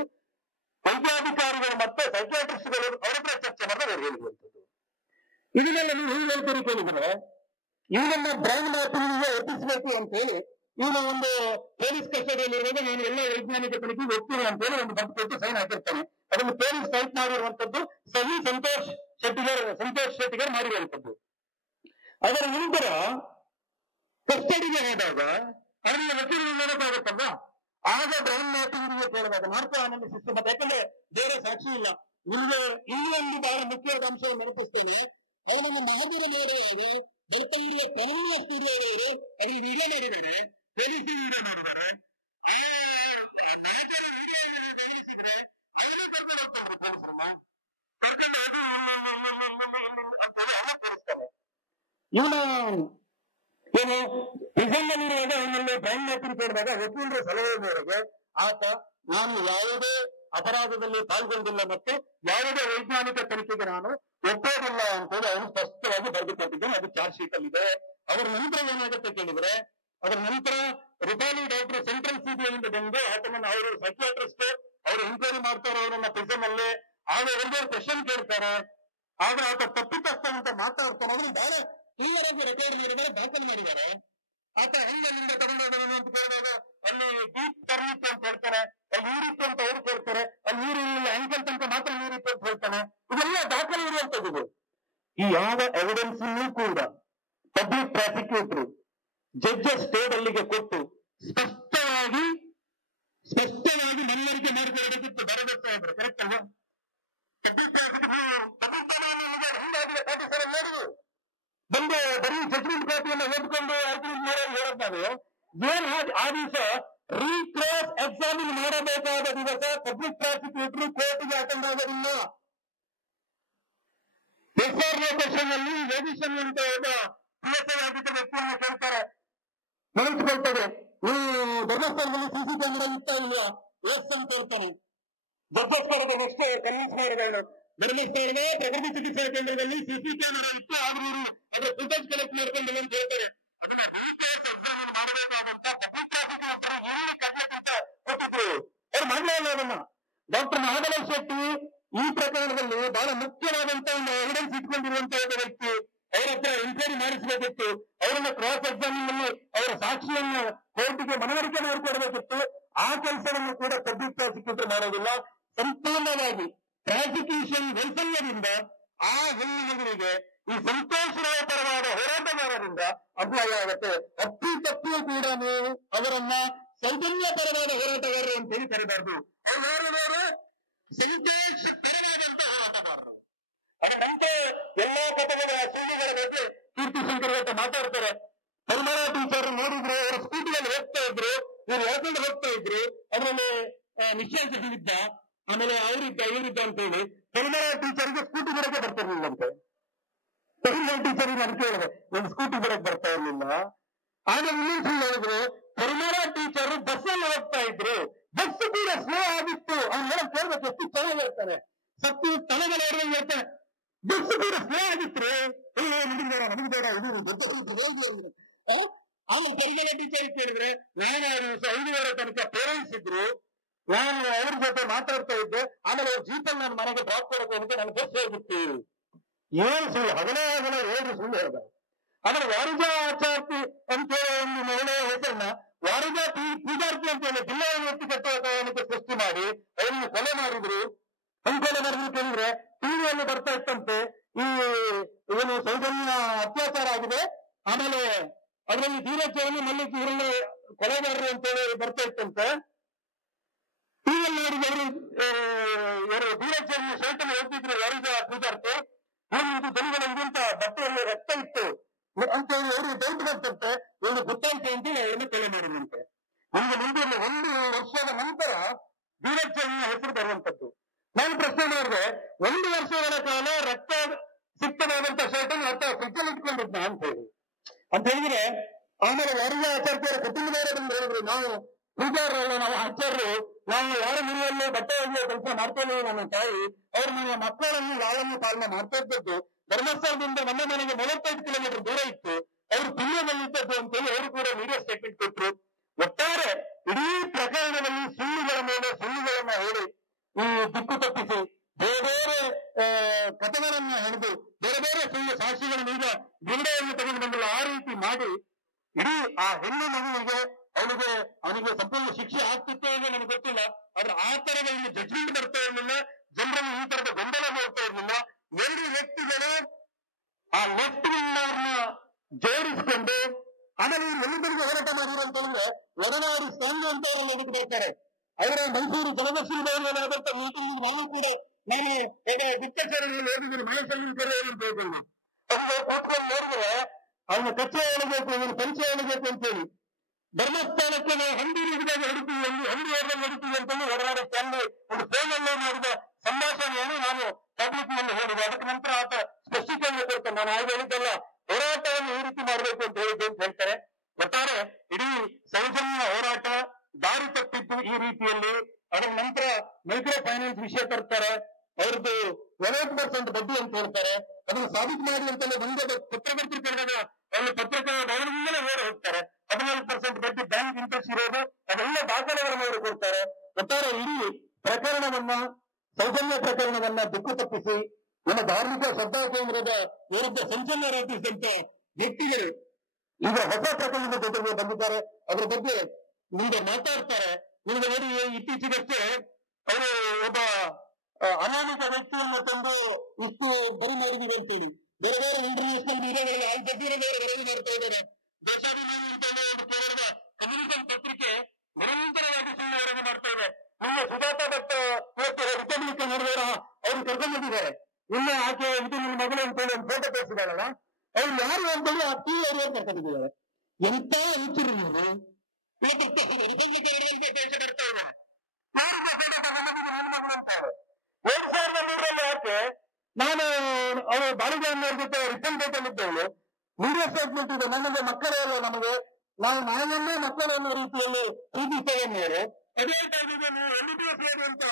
ವೈದ್ಯಾಧಿಕಾರಿಗಳು ಮತ್ತೆ ಸೈಕ್ಯಾಟ್ರಿಸ್ಟ್ಗಳು ಅವರತ್ರ ಚರ್ಚೆ ಮಾಡಿದ್ರೆ ಅವರು ಹೇಳುವಂಥದ್ದು. ಇದನ್ನೆಲ್ಲ ನೀವು ಹೇಗೆ ಹೇಳ್ತೀರಿ ಕೇಳಿದ್ರೆ, ಇವನನ್ನ ಬ್ರೈನ್ ಮ್ಯಾಪಿಂಗ್ಗೆ ಒಪ್ಪಿಸಬೇಕು ಅಂತ ಹೇಳಿ ಇವನು ಒಂದು ಪೊಲೀಸ್ ಕಸ್ಟಡಿಯಲ್ಲಿರುವಾಗ ನಾನು ಎಲ್ಲ ವೈಜ್ಞಾನಿಕ ತನಿಖೆಗೆ ಹೋಗ್ತೀನಿ ಅಂತ ಹೇಳಿ ಒಂದು ಬರೆದು ಕೊಟ್ಟು ಸೈನ್ ಹಾಕಿರ್ತಾನೆ. ಅದನ್ನು ಪೊಲೀಸ್ ಟೈಪ್ ಮಾಡಿರುವಂತದ್ದು ಸಹಿ ಸಂತೋಷ್ ಶೆಟ್ಟಿಗರ್ ಮಾಡಿರುವಂತದ್ದು. ಅದರ ನಂತರ ಕಸ್ಟಡಿಗೆ ಹೋದಾಗ ಅದರಿಂದ ವಕೀಲರು ನೋಡೋಕ್ಕಾಗುತ್ತಲ್ವಾ? ಆಗ ಬ್ರೌನ್ ಮ್ಯಾಪಿಂಗ್ಗೆ ಕೇಳಿದಾಗ ಮಾತ್ರ ಆನಂದ ಸಿಸ್ಟಮ್. ಯಾಕಂದ್ರೆ ಬೇರೆ ಸಾಕ್ಷಿ ಇಲ್ಲ. ನಿಮಗೆ ಇಲ್ಲಿ ಒಂದು ಬಹಳ ಮುಖ್ಯವಾದ ಅಂಶವನ್ನು ನೆನಪಿಸ್ತೀನಿ. ಅವನನ್ನು ಮಹಾವೀರ ಮೇರೆಯಲ್ಲಿ ಬೆಳ್ತಂಗಿಯ ಕನ್ನಡ ಸ್ಟುಡಿಯೋದವರು ಅಲ್ಲಿ ವಿಡಿಯೋ ಮಾಡಿದ್ದಾರೆ, ಇವನು ಏನು ಪ್ರಿಸನ್ನಲ್ಲಿರುವಾಗ ಅವನಲ್ಲಿ ಬ್ರೌನ್ ಮ್ಯಾಪಿಂಗ್ ಕೇಳಿದಾಗ ವಕೀಲರ ಸಲಹೆ ಮೇರೆಗೆ ಆತ ನಾನು ಯಾವುದೇ ಅಪರಾಧದಲ್ಲಿ ಪಾಲ್ಗೊಂಡಿಲ್ಲ ಮತ್ತು ಯಾವುದೇ ವೈಜ್ಞಾನಿಕ ತನಿಖೆಗೆ ನಾನು ಒಪ್ಪೋದಿಲ್ಲ ಅಂತೇಳಿ ಅವನು ಸ್ಪಷ್ಟವಾಗಿ ಬರೆದುಕೊಟ್ಟಿದ್ದಾನೆ. ಅದು ಚಾರ್ಜ್ ಶೀಟ್ ಅಲ್ಲಿ ಇದೆ. ಅವರ ನಂತರ ಏನಾಗುತ್ತೆ ಕೇಳಿದ್ರೆ, ಅದರ ನಂತರ ರಿಪಾಲಿ ಡಾಕ್ಟರ್ ಸೆಂಟ್ರಲ್ ಸಿಬಿಐಯಿಂದ ಬಂದು ಆತನನ್ನು ಅವರು ಸೈಕಿಯಾಟ್ರಿಸ್ಟ್ ಅವರು ಎಂಕ್ವೈರಿ ಮಾಡ್ತಾರೆ ಅವರನ್ನ ಪ್ರಿಸನ್ ಅಲ್ಲಿ. ಆಗ ಒಂದೇ ಕ್ವೆಶನ್ ಕೇಳ್ತಾರೆ. ಆಗ ಆತ ತಪ್ಪಿತಸ್ಥ ಅಂತ ಮಾತಾಡ್ತಾನೆ. ಅದನ್ನು ಬಹಳ ಕ್ಲಿಯರ್ ಆಗಿ ರೆಕಾರ್ಡ್ ಮಾಡಿದ್ದಾರೆ, ದಾಖಲು ಮಾಡಿದ್ದಾರೆ. ಆತ ಹೆಂಗಲ್ಲಿಂದ ತಗೊಂಡೋಗೋನು ಅಂತ ಕೇಳಿದಾಗ ಅಲ್ಲಿ ಡೀಪ್ ಪರ್ಮಿಟ್ ಅಂತ ಹೇಳ್ತಾರೆ, ಅಲ್ಲಿ ನೀರಿತ್ತು ಅಂತ ಅವ್ರು ಕೇಳ್ತಾರೆ, ಅಲ್ಲಿ ನೀರು ಇಲ್ಲ ಅಂಕಲ್ ತನಕ ಮಾತ್ರ ನೀರಿತ್ತು ಅಂತ ಹೇಳ್ತಾನೆ. ಇದೆಲ್ಲ ದಾಖಲೆ ಇರುವಂತದ್ದು. ಈ ಯಾವ ಎವಿಡೆನ್ಸ್ ಕೂಡ ಪಬ್ಲಿಕ್ ಪ್ರಾಸಿಕ್ಯೂಟರ್ ಜಡ್ಜಸ್ ಸ್ಟೇಟ್ ಅಲ್ಲಿಗೆ ಕೊಟ್ಟು ಸ್ಪಷ್ಟವಾಗಿ ಮನವರಿಕೆ ಮಾಡಿಕೊಳ್ಳಬೇಕಿತ್ತು ಬರಬೇಕು ಅಂದ್ರೆ ಕರೆಕ್ಟ್ ಅಲ್ವಾ? ಬಂದು ಬರೀ ಜಡ್ಜ್ಮೆಂಟ್ ಕಾಪಿಯನ್ನು ಓದ್ಕೊಂಡು ಆರ್ಗ್ಯುಮೆಂಟ್ ಮಾಡೋದು ಹೇಳುತ್ತಾರೆ. ಏನ್ ಆ ದಿವಸ ರೀಕ್ರಾಸ್ ಎಕ್ಸಾಮಿನ್ ಮಾಡಬೇಕಾದ ದಿವಸ ಪಬ್ಲಿಕ್ ಪ್ರಾಸಿಕ್ಯೂಟರ್ ಕೋರ್ಟ್ಗೆ ಅಟೆಂಡ್ ಆಗೋದಿಲ್ಲ. ಎಸ್ಆರ್ಎ ಕ್ವಶನ್ ಅಲ್ಲಿ ವೇದಿಷನ್ ಅಂತ ಒಬ್ಬ PSI ಆಗಿದ್ದ ವ್ಯಕ್ತಿಯನ್ನು ಕೇಳ್ತಾರೆ, ನೆನೆಸ್ಕೊಳ್ತಾರೆ, ನೀವು ಧರ್ಮಸ್ಥಳದಲ್ಲಿ ಸಿಸಿ ಕ್ಯಾಮೆರಾ ಇತ್ತಾ ಇಲ್ವಾ? ಎಸ್ ಅಂತ ಹೇಳ್ತಾನೆ. ಜಡ್ಜಸ್ ಕರೆದ ನೆಕ್ಸ್ಟ್ ಕನ್ವಿನ್ಸ್ ಮಾಡಿದವನು, ಧರ್ಮಸ್ಥಳದ ಪ್ರಕೃತಿ ಚಿಕಿತ್ಸಾ ಕೇಂದ್ರದಲ್ಲಿ ಸಿಸಿ ಕ್ಯಾಮೆರಾ ಇತ್ತು, ಆದ್ರೂ ಅದರ ಫುಟೇಜ್ ಕಲೆಕ್ಟ್ ಮಾಡ್ಕೊಂಡು ಅಂತ ಹೇಳ್ತಾರೆ. ಅವ್ರು ಮಾಡಲಿಲ್ಲ ಅದನ್ನ. ಡಾಕ್ಟರ್ ಮಹಾಬಲೇಶ್ ಶೆಟ್ಟಿ ಈ ಪ್ರಕರಣದಲ್ಲಿ ಬಹಳ ಮುಖ್ಯವಾದಂತಹ ಒಂದು ಎವಿಡೆನ್ಸ್ ಇಟ್ಕೊಂಡಿರುವಂತಹ ಒಬ್ಬ ವ್ಯಕ್ತಿ. ಅವರ ಹತ್ರ ಎನ್ಕ್ವೈರಿ ಮಾಡಿಸಬೇಕಿತ್ತು. ಅವರನ್ನ ಕ್ರಾಸ್ ಎಕ್ಸಾಮಿನ್ ಅಲ್ಲಿ ಅವರ ಸಾಕ್ಷಿಯನ್ನು ಕೋರ್ಟಿಗೆ ಮನವರಿಕೆ ಮಾಡಿಕೊಡಬೇಕಿತ್ತು. ಆ ಕೆಲಸವನ್ನು ಕೂಡ ಪಬ್ಲಿಕ್ ಪ್ರಾಸಿಕ್ಯೂಟರ್ ಮಾಡೋದಿಲ್ಲ. ಸಂಪೂರ್ಣವಾಗಿ ಪ್ರಾಸಿಕ್ಯೂಷನ್ ವೈಫಲ್ಯದಿಂದ ಆ ಹೆಣ್ಣಿಗೆ ಈ ಸಂತೋಷ್ ರಾವ್ ಪರವಾದ ಹೋರಾಟಗಾರರಿಂದ ಅನ್ಯಾಯ ಆಗುತ್ತೆ. ತಪ್ಪಿಯೂ ಕೂಡ ನೀವು ಅವರನ್ನ ಸೌಜನ್ಯ ಪರವಾದ ಹೋರಾಟಗಾರರು ಅಂತೇಳಿ ಕರೆಬಾರ್ದು. ಅವರು ಸಂತೋಷ್ ಪರವಾದಂತಹ ಹೋರಾಟಗಾರರು. ಅದರ ನಂತರ ಎಲ್ಲಾ ಕಥೆಗಳ ಸುಳ್ಳುಗಳ ಬಗ್ಗೆ ಕೀರ್ತಿ ಶಂಕರ್ ಅಂತ ಮಾತಾಡ್ತಾರೆ. ಪರಿಮಳ ಟೀಚರ್ ನೋಡಿದ್ರು, ಅವರು ಸ್ಕೂಟಿಯಲ್ಲಿ ಹೋಗ್ತಾ ಇದ್ರು, ಇವ್ರು ಹೇಳ್ಕೊಂಡು ಹೋಗ್ತಾ ಇದ್ರು. ಅದರಲ್ಲಿ ನಿಶ್ಚಯಿಸಿದ್ದ, ಆಮೇಲೆ ಇವರಿದ್ದ ಅಂತ ಹೇಳಿ ಪರಿಮಳ ಟೀಚರ್ಗೆ ಸ್ಕೂಟಿ ಬರೋಕೆ ಬರ್ತಿರ್ಲಿಲ್ಲಂತೆ. ಪರಿಮಳ ಟೀಚರ್ಗೆ ನಾನು ಕೇಳಿದೆ, ಒಂದು ಸ್ಕೂಟಿ ಬರೋಕೆ ಬರ್ತಾ ಇರ್ಲಿಲ್ಲ. ಆಮೇಲೆ ಇನ್ನೊಂದು ಸುಳ್ಳು ಹೇಳಿದ್ರು, ಪರಿಮಳ ಟೀಚರ್ ಬಸ್ಸಲ್ಲಿ ಹೋಗ್ತಾ ಇದ್ರು, ಬಸ್ ಕೂಡ ಸ್ಲೋ ಆಗಿತ್ತು. ಅವ್ನು ಹೇಳಕ್ ಕೇಳ್ಬೇಕು, ಎಷ್ಟು ಚೆನ್ನಾಗಿರ್ತಾನೆ, ಸತ್ತು ತಲೆಗಳ ಹೇಳ್ತಾನೆ, ಬಸ್ ಕೂಡ ಸ್ಲೋ ಆಗಿತ್ತು. ನಮಗಬೇಡ ಇದು ದೊಡ್ಡ. ಆಮೇಲೆ ಪರಿಮಳ ಟೀಚರ್ ಕೇಳಿದ್ರೆ, ನಾನು 5 ತನಕ ಪೇರೆಂಟ್ಸ್ ಇದ್ರು, ನಾನು ಅವ್ರ ಜೊತೆ ಮಾತಾಡ್ತಾ ಇದ್ದೆ, ಆಮೇಲೆ ಅವ್ರ ಜೀಪಲ್ಲಿ ನಾನು ಮನೆಗೆ ಡ್ರಾಪ್ ಕೊಡಕ್ಕೆ ಹೋಗಿದ್ದೆ, ನಾನು ಬಸ್ ಹೋಗ್ಬಿಟ್ಟು. ಏನ್ ಸುಳ್ಳು, ಹಗಲೇ ಹೇಳಿ ಸುಳ್ಳು ಹೇಳ್ದ. ಆಮೇಲೆ ವಾರಿಜಾ ಆಚಾರ್ತಿ ಅಂತ ಒಂದು ಮಹಿಳೆಯ ಹೆಸರನ್ನ ವಾರಿಜಾ ಪೂಜಾರ್ತಿ ಅಂತ ಹೇಳಿ ಜಿಲ್ಲೆಯನ್ನು ಎತ್ತಿ ಕಟ್ಟುವ ಸೃಷ್ಟಿ ಮಾಡಿ ಅವರನ್ನು ಕೊಲೆ ಮಾಡಿದ್ರು. ಕೊಲೆ ಮಾಡಿದ್ರು ಕೇಳಿದ್ರೆ ಟಿವಿಯಲ್ಲಿ ಬರ್ತಾ ಇತ್ತಂತೆ, ಈ ಏನು ಸೌಜನ್ಯ ಅತ್ಯಾಚಾರ ಆಗಿದೆ, ಆಮೇಲೆ ಅದರಲ್ಲಿ ಧೀರಜ್ ಮಲ್ಲಿಕ್ ಇವರಲ್ಲಿ ಕೊಲೆಗಾರರು ಅಂತೇಳಿ ಬರ್ತಾ ಇತ್ತಂತೆ. ಟಿವಿಯಲ್ಲಿ ನೋಡಿದವರು ಧೀರಜ್ ಶರ್ಟಲ್ಲಿ ಹೋಗ್ತಿದ್ರು ವಾರಿಜಾ ಪೂಜಾರ್ತಿ. ಇದು ದಲಿಗಳ ಇದಂತ ಬಟ್ಟೆಯಲ್ಲಿ ರಕ್ತ ಇತ್ತು ಅಂತ ಹೇಳಿ ಅವರು ಡೌಟ್ ಬರ್ತಂತೆ. ಇವರು ಗೊತ್ತಾಯ್ತು ಅಂತೇಳಿ ಅವರನ್ನು ಕೊಲೆ ಮಾಡಿದಂತೆ. ನಮ್ಗೆ ಮುಂದೆ 1 ವರ್ಷದ ನಂತರ ಧೀರಜ್ ಹೆಸರು ಬರುವಂತದ್ದು. ನಾನು ಪ್ರಶ್ನೆ ಮಾಡಿದ್ರೆ, 1 ವರ್ಷಗಳ ಕಾಲ ರಕ್ತ ಸಿಕ್ತವಾದಂತ ಶರ್ಟನ್ನು ಅರ್ಥ ಫ್ರಿಜ್ಜಲ್ಲಿ ಇಟ್ಕೊಂಡಿದ್ದ ಅಂತ ಹೇಳಿದ್ರೆ, ಆಮೇಲೆ ವಾರಿಜಾ ಆಚಾರ್ಯರ ಕುಟುಂಬದವರೇ ಬಂದು ಹೇಳಿದ್ರು, ನಾವು ಪೂಜಾರಲ್ಲ, ನಾವು ಆಚಾರ್ಯರು, ನಾವು ಯಾರ ಮನೆಯಲ್ಲಿ ಬಟ್ಟೆ ಒಗೆಯುವ ಕೆಲಸ ಮಾಡ್ತಾ ಇದ್ದೀವಿ. ನನ್ನ ತಾಯಿ ಅವ್ರ ಮನೆಯ ಮಕ್ಕಳನ್ನು ಲಾಲನ್ನು ಪಾಲನೆ ಮಾಡ್ತಾ ಇದ್ದದ್ದು ಧರ್ಮಸ್ಥಳದಿಂದ ನಮ್ಮ ಮನೆಗೆ 35 ಕಿಲೋಮೀಟರ್ ದೂರ ಇತ್ತು. ಅವರು ಪುಣ್ಯದಲ್ಲಿದ್ದದ್ದು ಅಂತೇಳಿ ಅವರು ಕೂಡ ಮೀಡಿಯಾ ಸ್ಟೇಟ್ಮೆಂಟ್ ಕೊಟ್ಟರು. ಒಟ್ಟಾರೆ ಇಡೀ ಪ್ರಕರಣದಲ್ಲಿ ಸುಳ್ಳುಗಳ ಮೇಲೆ ಸುಳ್ಳುಗಳನ್ನ ಹೇಳಿ ಈ ದಿಕ್ಕು ತಪ್ಪಿಸಿ ಬೇರೆ ಕಥೆಗಳನ್ನ ಹಿಡಿದು ಬೇರೆ ಸುಳ್ಳು ಸಾಕ್ಷಿಗಳನ್ನು ಈಗ ಬಿರುಡೆಯನ್ನು ತೆಗೆದು ಬಂದಿಲ್ಲ. ಆ ರೀತಿ ಮಾಡಿ ಇಡೀ ಆ ಹೆಣ್ಣು ಮಗುವಿಗೆ ಅವನಿಗೆ ಸಂಪೂರ್ಣ ಶಿಕ್ಷೆ ಆಗ್ತಿತ್ತೋ ಇಲ್ಲ ನನಗೆ ಗೊತ್ತಿಲ್ಲ. ಆದ್ರೆ ಆ ತರದ ಇಲ್ಲಿ ಜಡ್ಜ್ಮೆಂಟ್ ಬರ್ತಾ ಇರಲಿಲ್ಲ. ಜನರಲ್ಲಿ ಈ ತರದ ಗೊಂದಲ ಬರ್ತಾ ಇರಲಿಲ್ಲ. 2 ವ್ಯಕ್ತಿಗಳು ಆ ಲೆಫ್ಟ್ ವಿಂಗ್ ಅವ್ರನ್ನ ಜೋಡಿಸಿಕೊಂಡು ಆಮೇಲೆ ಇವ್ರು ಎಲ್ಲಿಂದಲೂ ಹೋರಾಟ ಮಾಡಿದ್ರು ಅಂತ ಹೇಳಿದ್ರೆ ಒಡನಾಡಿ ಸ್ವಾಮಿ ಅಂತ ಅವರನ್ನು ಎದುರು ಬರ್ತಾರೆ. ಅವರ ಮೈಸೂರು ಜನದರ್ಶಿ ಭವನವಾದಂತ ಮೀಟಿಂಗ್ ನಾನು ಕೂಡ ಗುಪ್ತಚರದಲ್ಲಿ ಓದಿದ್ರು ಮನಸ್ಸಲ್ಲಿ ಕರೆಯೋರು ಅಂತ ಹೇಳ್ಕೊಂಡು ಕೂತ್ಕೊಂಡು ನೋಡಿದ್ರೆ ಅವನ ಕಚ್ಚೆ ಹೇಳಬೇಕು, ಇವನು ಪರಿಚಯ ಹೇಳಬೇಕು ಅಂತೇಳಿ ಧರ್ಮಸ್ಥಾನಕ್ಕೆ ನಾವು ಹಂದಿ ಹಿಡಿದಾಗ ಹೊಡಿತೀವಿ, ಹಂದಿ ಹೊಡೆದಾಗ ಹೊಡಿತೀವಿ ಅಂತಂದು ಒಡನಾಡಿ ಸ್ವಾಮಿ ಒಂದು ಫೋನಲ್ಲೇ ಮಾಡಿದ ಸಂಭಾಷಣೆಯನ್ನು ನಾನು ಪಬ್ಲಿಕ್ ನಲ್ಲಿ ಹೇಳಿದೆ. ಅದಕ್ಕೆ ನಂತರ ಆತ ಸ್ಪಷ್ಟೀಕರಣ ಕೊಡ್ತಾನೆ, ನಾನು ಆಗ ಹೇಳಿದ್ದಲ್ಲ, ಹೋರಾಟವನ್ನು ಈ ರೀತಿ ಮಾಡಬೇಕು ಅಂತ ಹೇಳಿದ್ದೆ ಅಂತ ಹೇಳ್ತಾರೆ. ಒಟ್ಟಾರೆ ಇಡೀ ಸೌಜನ್ಯ ಹೋರಾಟ ದಾರಿ ತಪ್ಪಿದ್ದು ಈ ರೀತಿಯಲ್ಲಿ. ಅದರ ನಂತರ ಮೈಕ್ರೋ ಫೈನಾನ್ಸ್ ವಿಷಯ ತರ್ತಾರೆ, ಅವ್ರದ್ದು 40% ಬಡ್ಡಿ ಅಂತ ಹೇಳ್ತಾರೆ. ಅದನ್ನು ಸಾಬೀತು ಮಾಡಿ ಅಂತಲೇ ಒಂದೇ ಪತ್ರಕರ್ತರು ಕರೆದಾಗ ಅಲ್ಲಿ ಪತ್ರಕರ್ತರ ಭವನದಿಂದಲೇ ಓಡಿ ಹೋಗ್ತಾರೆ. 14% ಬಡ್ಡಿ ಬ್ಯಾಂಕ್ ಇಂಟ್ರೆಸ್ಟ್ ಇರೋದು, ಅದೆಲ್ಲ ದಾಖಲೆಗಳನ್ನು ಅವರು ಕೊಡ್ತಾರೆ. ಒಟ್ಟಾರೆ ಇಡೀ ಪ್ರಕರಣವನ್ನ, ಸೌಜನ್ಯ ಪ್ರಕರಣವನ್ನ ದಿಕ್ಕು ತಪ್ಪಿಸಿ ನಮ್ಮ ಧಾರ್ಮಿಕ ಶ್ರದ್ಧಾ ಕೇಂದ್ರದ ವಿರುದ್ಧ ಸಂಚಲನ ರೂಪಿಸಿದಂತ ವ್ಯಕ್ತಿಗಳು ಈಗ ಹೊಸ ಪ್ರಕರಣದ ಜೊತೆಗೆ ಬಂದಿದ್ದಾರೆ. ಅದರ ಬಗ್ಗೆ ಮುಂದೆ ಮಾತಾಡ್ತಾರೆ. ನಿಮಗೆ ನೋಡಿ, ಇತ್ತೀಚೆಗಷ್ಟೇ ಅವರು ಒಬ್ಬ ಅನಾಮಿಕ ವ್ಯಕ್ತಿಯನ್ನು ತಂದು ಇಷ್ಟು ಬರಿ ಮಾಡಿದೀವಿ ಅಂತೇಳಿ ಬೇರೆ ಬೇರೆ ಇಂಟರ್ನ್ಯಾಷನಲ್ ಮೀಡಿಯಾಗಳಲ್ಲಿ ಆಲ್ ಜಜೀರಾದವರು ವರದಿ ಮಾಡ್ತಾ ಇದ್ದಾರೆ. ದೇಶಾಭಿಮಾನಿ ಅಂತ ಹೇಳಿ ಒಂದು ಕೇರಳದ ಕಮ್ಯುನಿಕನ್ ಪತ್ರಿಕೆ ನಿರಂತರವಾಗಿ ಸುಳ್ಳು ವರದಿ ಮಾಡ್ತಾ ಇದೆ. ನಿನ್ನೆ ಸುಜಾತಾ ಭಟ್ ಇವತ್ತು ರಿಪಬ್ಲಿಕ್ ನೋಡಿದವರ ಅವ್ರು ಕರ್ಕೊಂಡ್ಬಂದಿದ್ದಾರೆ. ನಿನ್ನೆ ಆಕೆ ಇದು ನಿಮ್ಮ ಮಗಳು ಅಂತೇಳಿ ಒಂದು ಫೋಟೋ ತೋರಿಸಿದಾರಲ್ಲ, ಅವ್ರು ಯಾರು ಅಂತೇಳಿ ಆ ಟಿ ಅವ್ರು ಕರ್ಕೊಂಡಿದ್ದಾರೆ. ಎಂತ ಹುಚ್ಚರು ನೀವು, ರಿಪಬ್ಲಿಕ್ ದೇಶ ಬರ್ತಾ ಇದೆ. 2003 ಆಕೆ ನಾನು ಅವರು ಬಾಲಿಗಾನವ್ರ ಜೊತೆ ರಿಟರ್ನ್ ಡೇಟಲ್ಲಿದ್ದವಳು. ಮೀಡಿಯಾ ಸ್ಟೇಟ್ಮೆಂಟ್ ಇದೆ, ನನಗೆ ಮಕ್ಕಳೇ ಅಲ್ಲ, ನಮಗೆ ನಾವು ನಾವನ್ನೇ ಮಕ್ಕಳು ಅನ್ನೋ ರೀತಿಯಲ್ಲಿ ಪ್ರೀತಿಸ್ತೇವೆ. ಅದೇ ನೀವು MBBS ಓದಿ ಅಂತ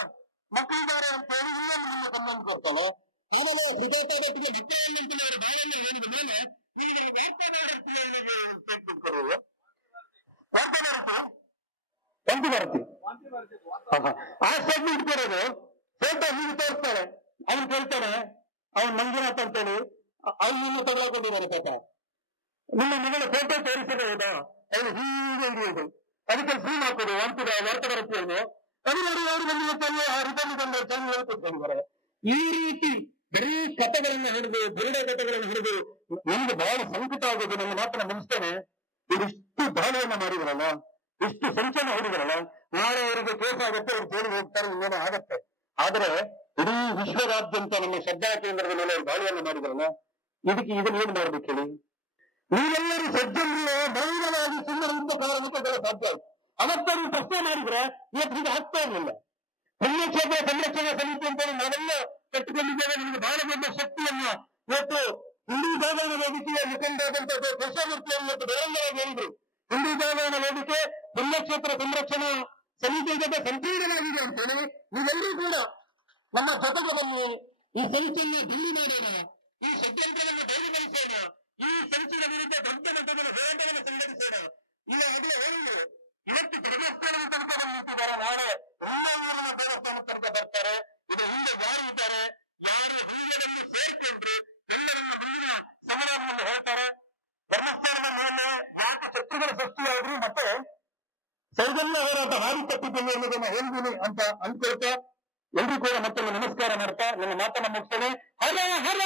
ಮಕ್ಕಳಿದ್ದಾರೆ ಅಂತ ಹೇಳಿ ನಿಮ್ಮ ಸಂಬಂಧ ಕೊಡ್ತಾಳೆ. ಆಮೇಲೆ ಸುಜಾತಾ ಭಟ್ಗೆ ಮಕ್ಕಳಲ್ಲಿ ಅವರ ಬಾಯಲ್ಲಿ ಹೇಳಿದ ಮೇಲೆ ಈಗ ವಾರ್ತಾಗಾರರಿಗೆ ಸ್ಟೇಟ್ಮೆಂಟ್ ಕೊಡೋದು ವಾಂತಿ ಆ ಸ್ಟೇಟ್ಮೆಂಟ್ ಕೊಡೋದು. ಫೋಟೋ ಹೀಗೆ ತೋರಿಸ್ತಾಳೆ, ಅವ್ನು ಕೇಳ್ತಾನೆ, ಅವ್ನು ಮಂಜುನಾಥ್ ಅಂತೇಳಿ ಅವ್ನನ್ನು ತಗೊಳ್ಕೊಂಡಿದ್ದಾರೆ. ಪಾಪ ನಿಮ್ಮ ಮಗಳ ಫೋಟೋ ತೋರಿಸದೆ ಹೋದಾ, ಅವನು ಹೀಗೆ ಹಿಡಿಯೋದು, ಅದಕ್ಕೆ ಫೀಲ್ ಹಾಕೋದು ವಾರ್ತಾಗಾರತಿಯನ್ನು ಅದು ನೋಡಿ ಅವರು ಬಂದು ರಿಪಬ್ಲಿಕ್ ಚಾನಲ್ ಕೊಟ್ಕೊಂಡಿದ್ದಾರೆ. ಈ ರೀತಿ ಬರೀ ಕಥೆಗಳನ್ನು ಹಿಡಿದು, ಬೇರೆ ಕಥೆಗಳನ್ನು ಹಿಡಿದು ನಮ್ಗೆ ಬಹಳ ಸಂಕಟ ಆಗೋದು. ನನ್ನ ಮಾತನ್ನ ಮುಗಿಸ್ತೇನೆ, ಇದಿಷ್ಟು ದಾಳಿಯನ್ನ ಮಾಡಿದ್ರಲ್ಲ, ಇಷ್ಟು ಸಂಚಲನ ಹೊಡಿದ್ರಲ್ಲ, ನಾಳೆ ಅವರಿಗೆ ಕೇಸ್ ಆಗುತ್ತೆ, ಅವ್ರು ಜೈಲಿಗೆ ಹೋಗ್ತಾರೆ, ಇನ್ನೇನೋ ಆಗತ್ತೆ. ಆದ್ರೆ ಇಡೀ ವಿಶ್ವದಾದ್ಯಂತ ನಮ್ಮ ಶ್ರದ್ಧಾ ಕೇಂದ್ರದ ಮೇಲೆ ಅವರು ದಾಳಿಯನ್ನು ಮಾಡಿದ್ರಲ್ಲ, ಇದಕ್ಕೆ ಇದನ್ನ ಏನ್ ಮಾಡ್ಬೇಕು ಹೇಳಿ? ನೀವೆಲ್ಲರೂ ಸಜ್ಜನರು ಮೌನವಾಗಿ ಸುಮ್ಮನಿಂದ ಕಾರಣಕ್ಕೆ ಸಾಧ್ಯ ಆಯ್ತು. ಅವತ್ತ ನೀವು ಪ್ರಶ್ನೆ ಮಾಡಿದ್ರೆ ಇವತ್ತು ಹೀಗೆ ಆಗ್ತಾ ಇರಲಿಲ್ಲ. ಪುಣ್ಯಕ್ಷೇತ್ರ ಸಂರಕ್ಷಣಾ ಸಮಿತಿ ಅಂತೇಳಿ ನಾವೆಲ್ಲ ಕಟ್ಟಿಕೊಂಡಿದ್ದೇವೆ. ನಿಮಗೆ ಬಹಳ ದೊಡ್ಡ ಶಕ್ತಿಯನ್ನ ಇವತ್ತು ಹಿಂದೂ ಜಾಗರಣ ವೇದಿಕೆಯ ಮುಖಂಡರಾದಂತಹ ಕೃಷ್ಣಮೂರ್ತಿಯನ್ನು ಇವತ್ತು ಬಹಿರಂಗವಾಗಿ ಹೇಳಿದ್ರು. ಹಿಂದೂ ಜಾಗರಣ ವೇದಿಕೆ ಪುಣ್ಯಕ್ಷೇತ್ರ ಸಂರಕ್ಷಣಾ ಸಮಿತಿಯ ಜೊತೆ ಸಂಕೀರ್ಣವಾಗಿದೆ ಅಂತೇಳಿ ನೀವೆಲ್ಲರೂ ಕೂಡ ನಮ್ಮ ಜೊತೆಗೆ ಬನ್ನಿ, ಈ ಸಂಸ್ಥೆಯನ್ನು ದಿಲ್ಲಿ ಮಾಡೋಣ, ಈ ಷಡ್ಯಂತ್ರವನ್ನು ಬಯಲುಗೊಳಿಸೋಣ, ಈ ಸಂಸ್ಥೆಯ ವಿರುದ್ಧ ದೊಡ್ಡ ಮಟ್ಟದಲ್ಲಿ ಹೋರಾಟವನ್ನು ಸಂಘಟಿಸೋಣ. ಈಗಾಗಲೇ ಹೇಳಿ ಇವತ್ತು ಧರ್ಮಸ್ಥಾನದ ತನಕ ನಿಂತಿದ್ದಾರೆ, ನಾಳೆ ಎಲ್ಲ ಊರಿನ ದೇವಸ್ಥಾನದ ತನಕ ಬರ್ತಾರೆ. ಇದು ಹಿಂದೆ ಯಾರು ಇದ್ದಾರೆ, ಯಾರು ಹಿಂದಿನಲ್ಲಿ ಸೇರ್ಕೊಂಡ್ರು ಎಲ್ಲರನ್ನ ಮುಂದಿನ ಸಮರವನ್ನು ಹೇಳ್ತಾರೆ. ಧರ್ಮಸ್ಥಾನದ ಮೇಲೆ ಯಾಕೆ ಶತ್ರುಗಳ ಸೃಷ್ಟಿಯಾದ್ರು ಮತ್ತೆ ಸೌಜನ್ಯ ಹೋರಾಟ ಹಾರಿ ತಪ್ಪಿದ್ದೇನೆ ಅನ್ನೋದನ್ನ ಹೇಳಿದ್ದೀನಿ ಅಂತ ಅಂದ್ಕೊಳ್ತಾ ಎಲ್ರೂ ಕೂಡ ಮತ್ತೊಮ್ಮೆ ನಮಸ್ಕಾರ ಮಾಡ್ತಾ ನನ್ನ ಮಾತನ್ನ ಮುಗಿಸ್ತೇನೆ. ಹರ ಹರ.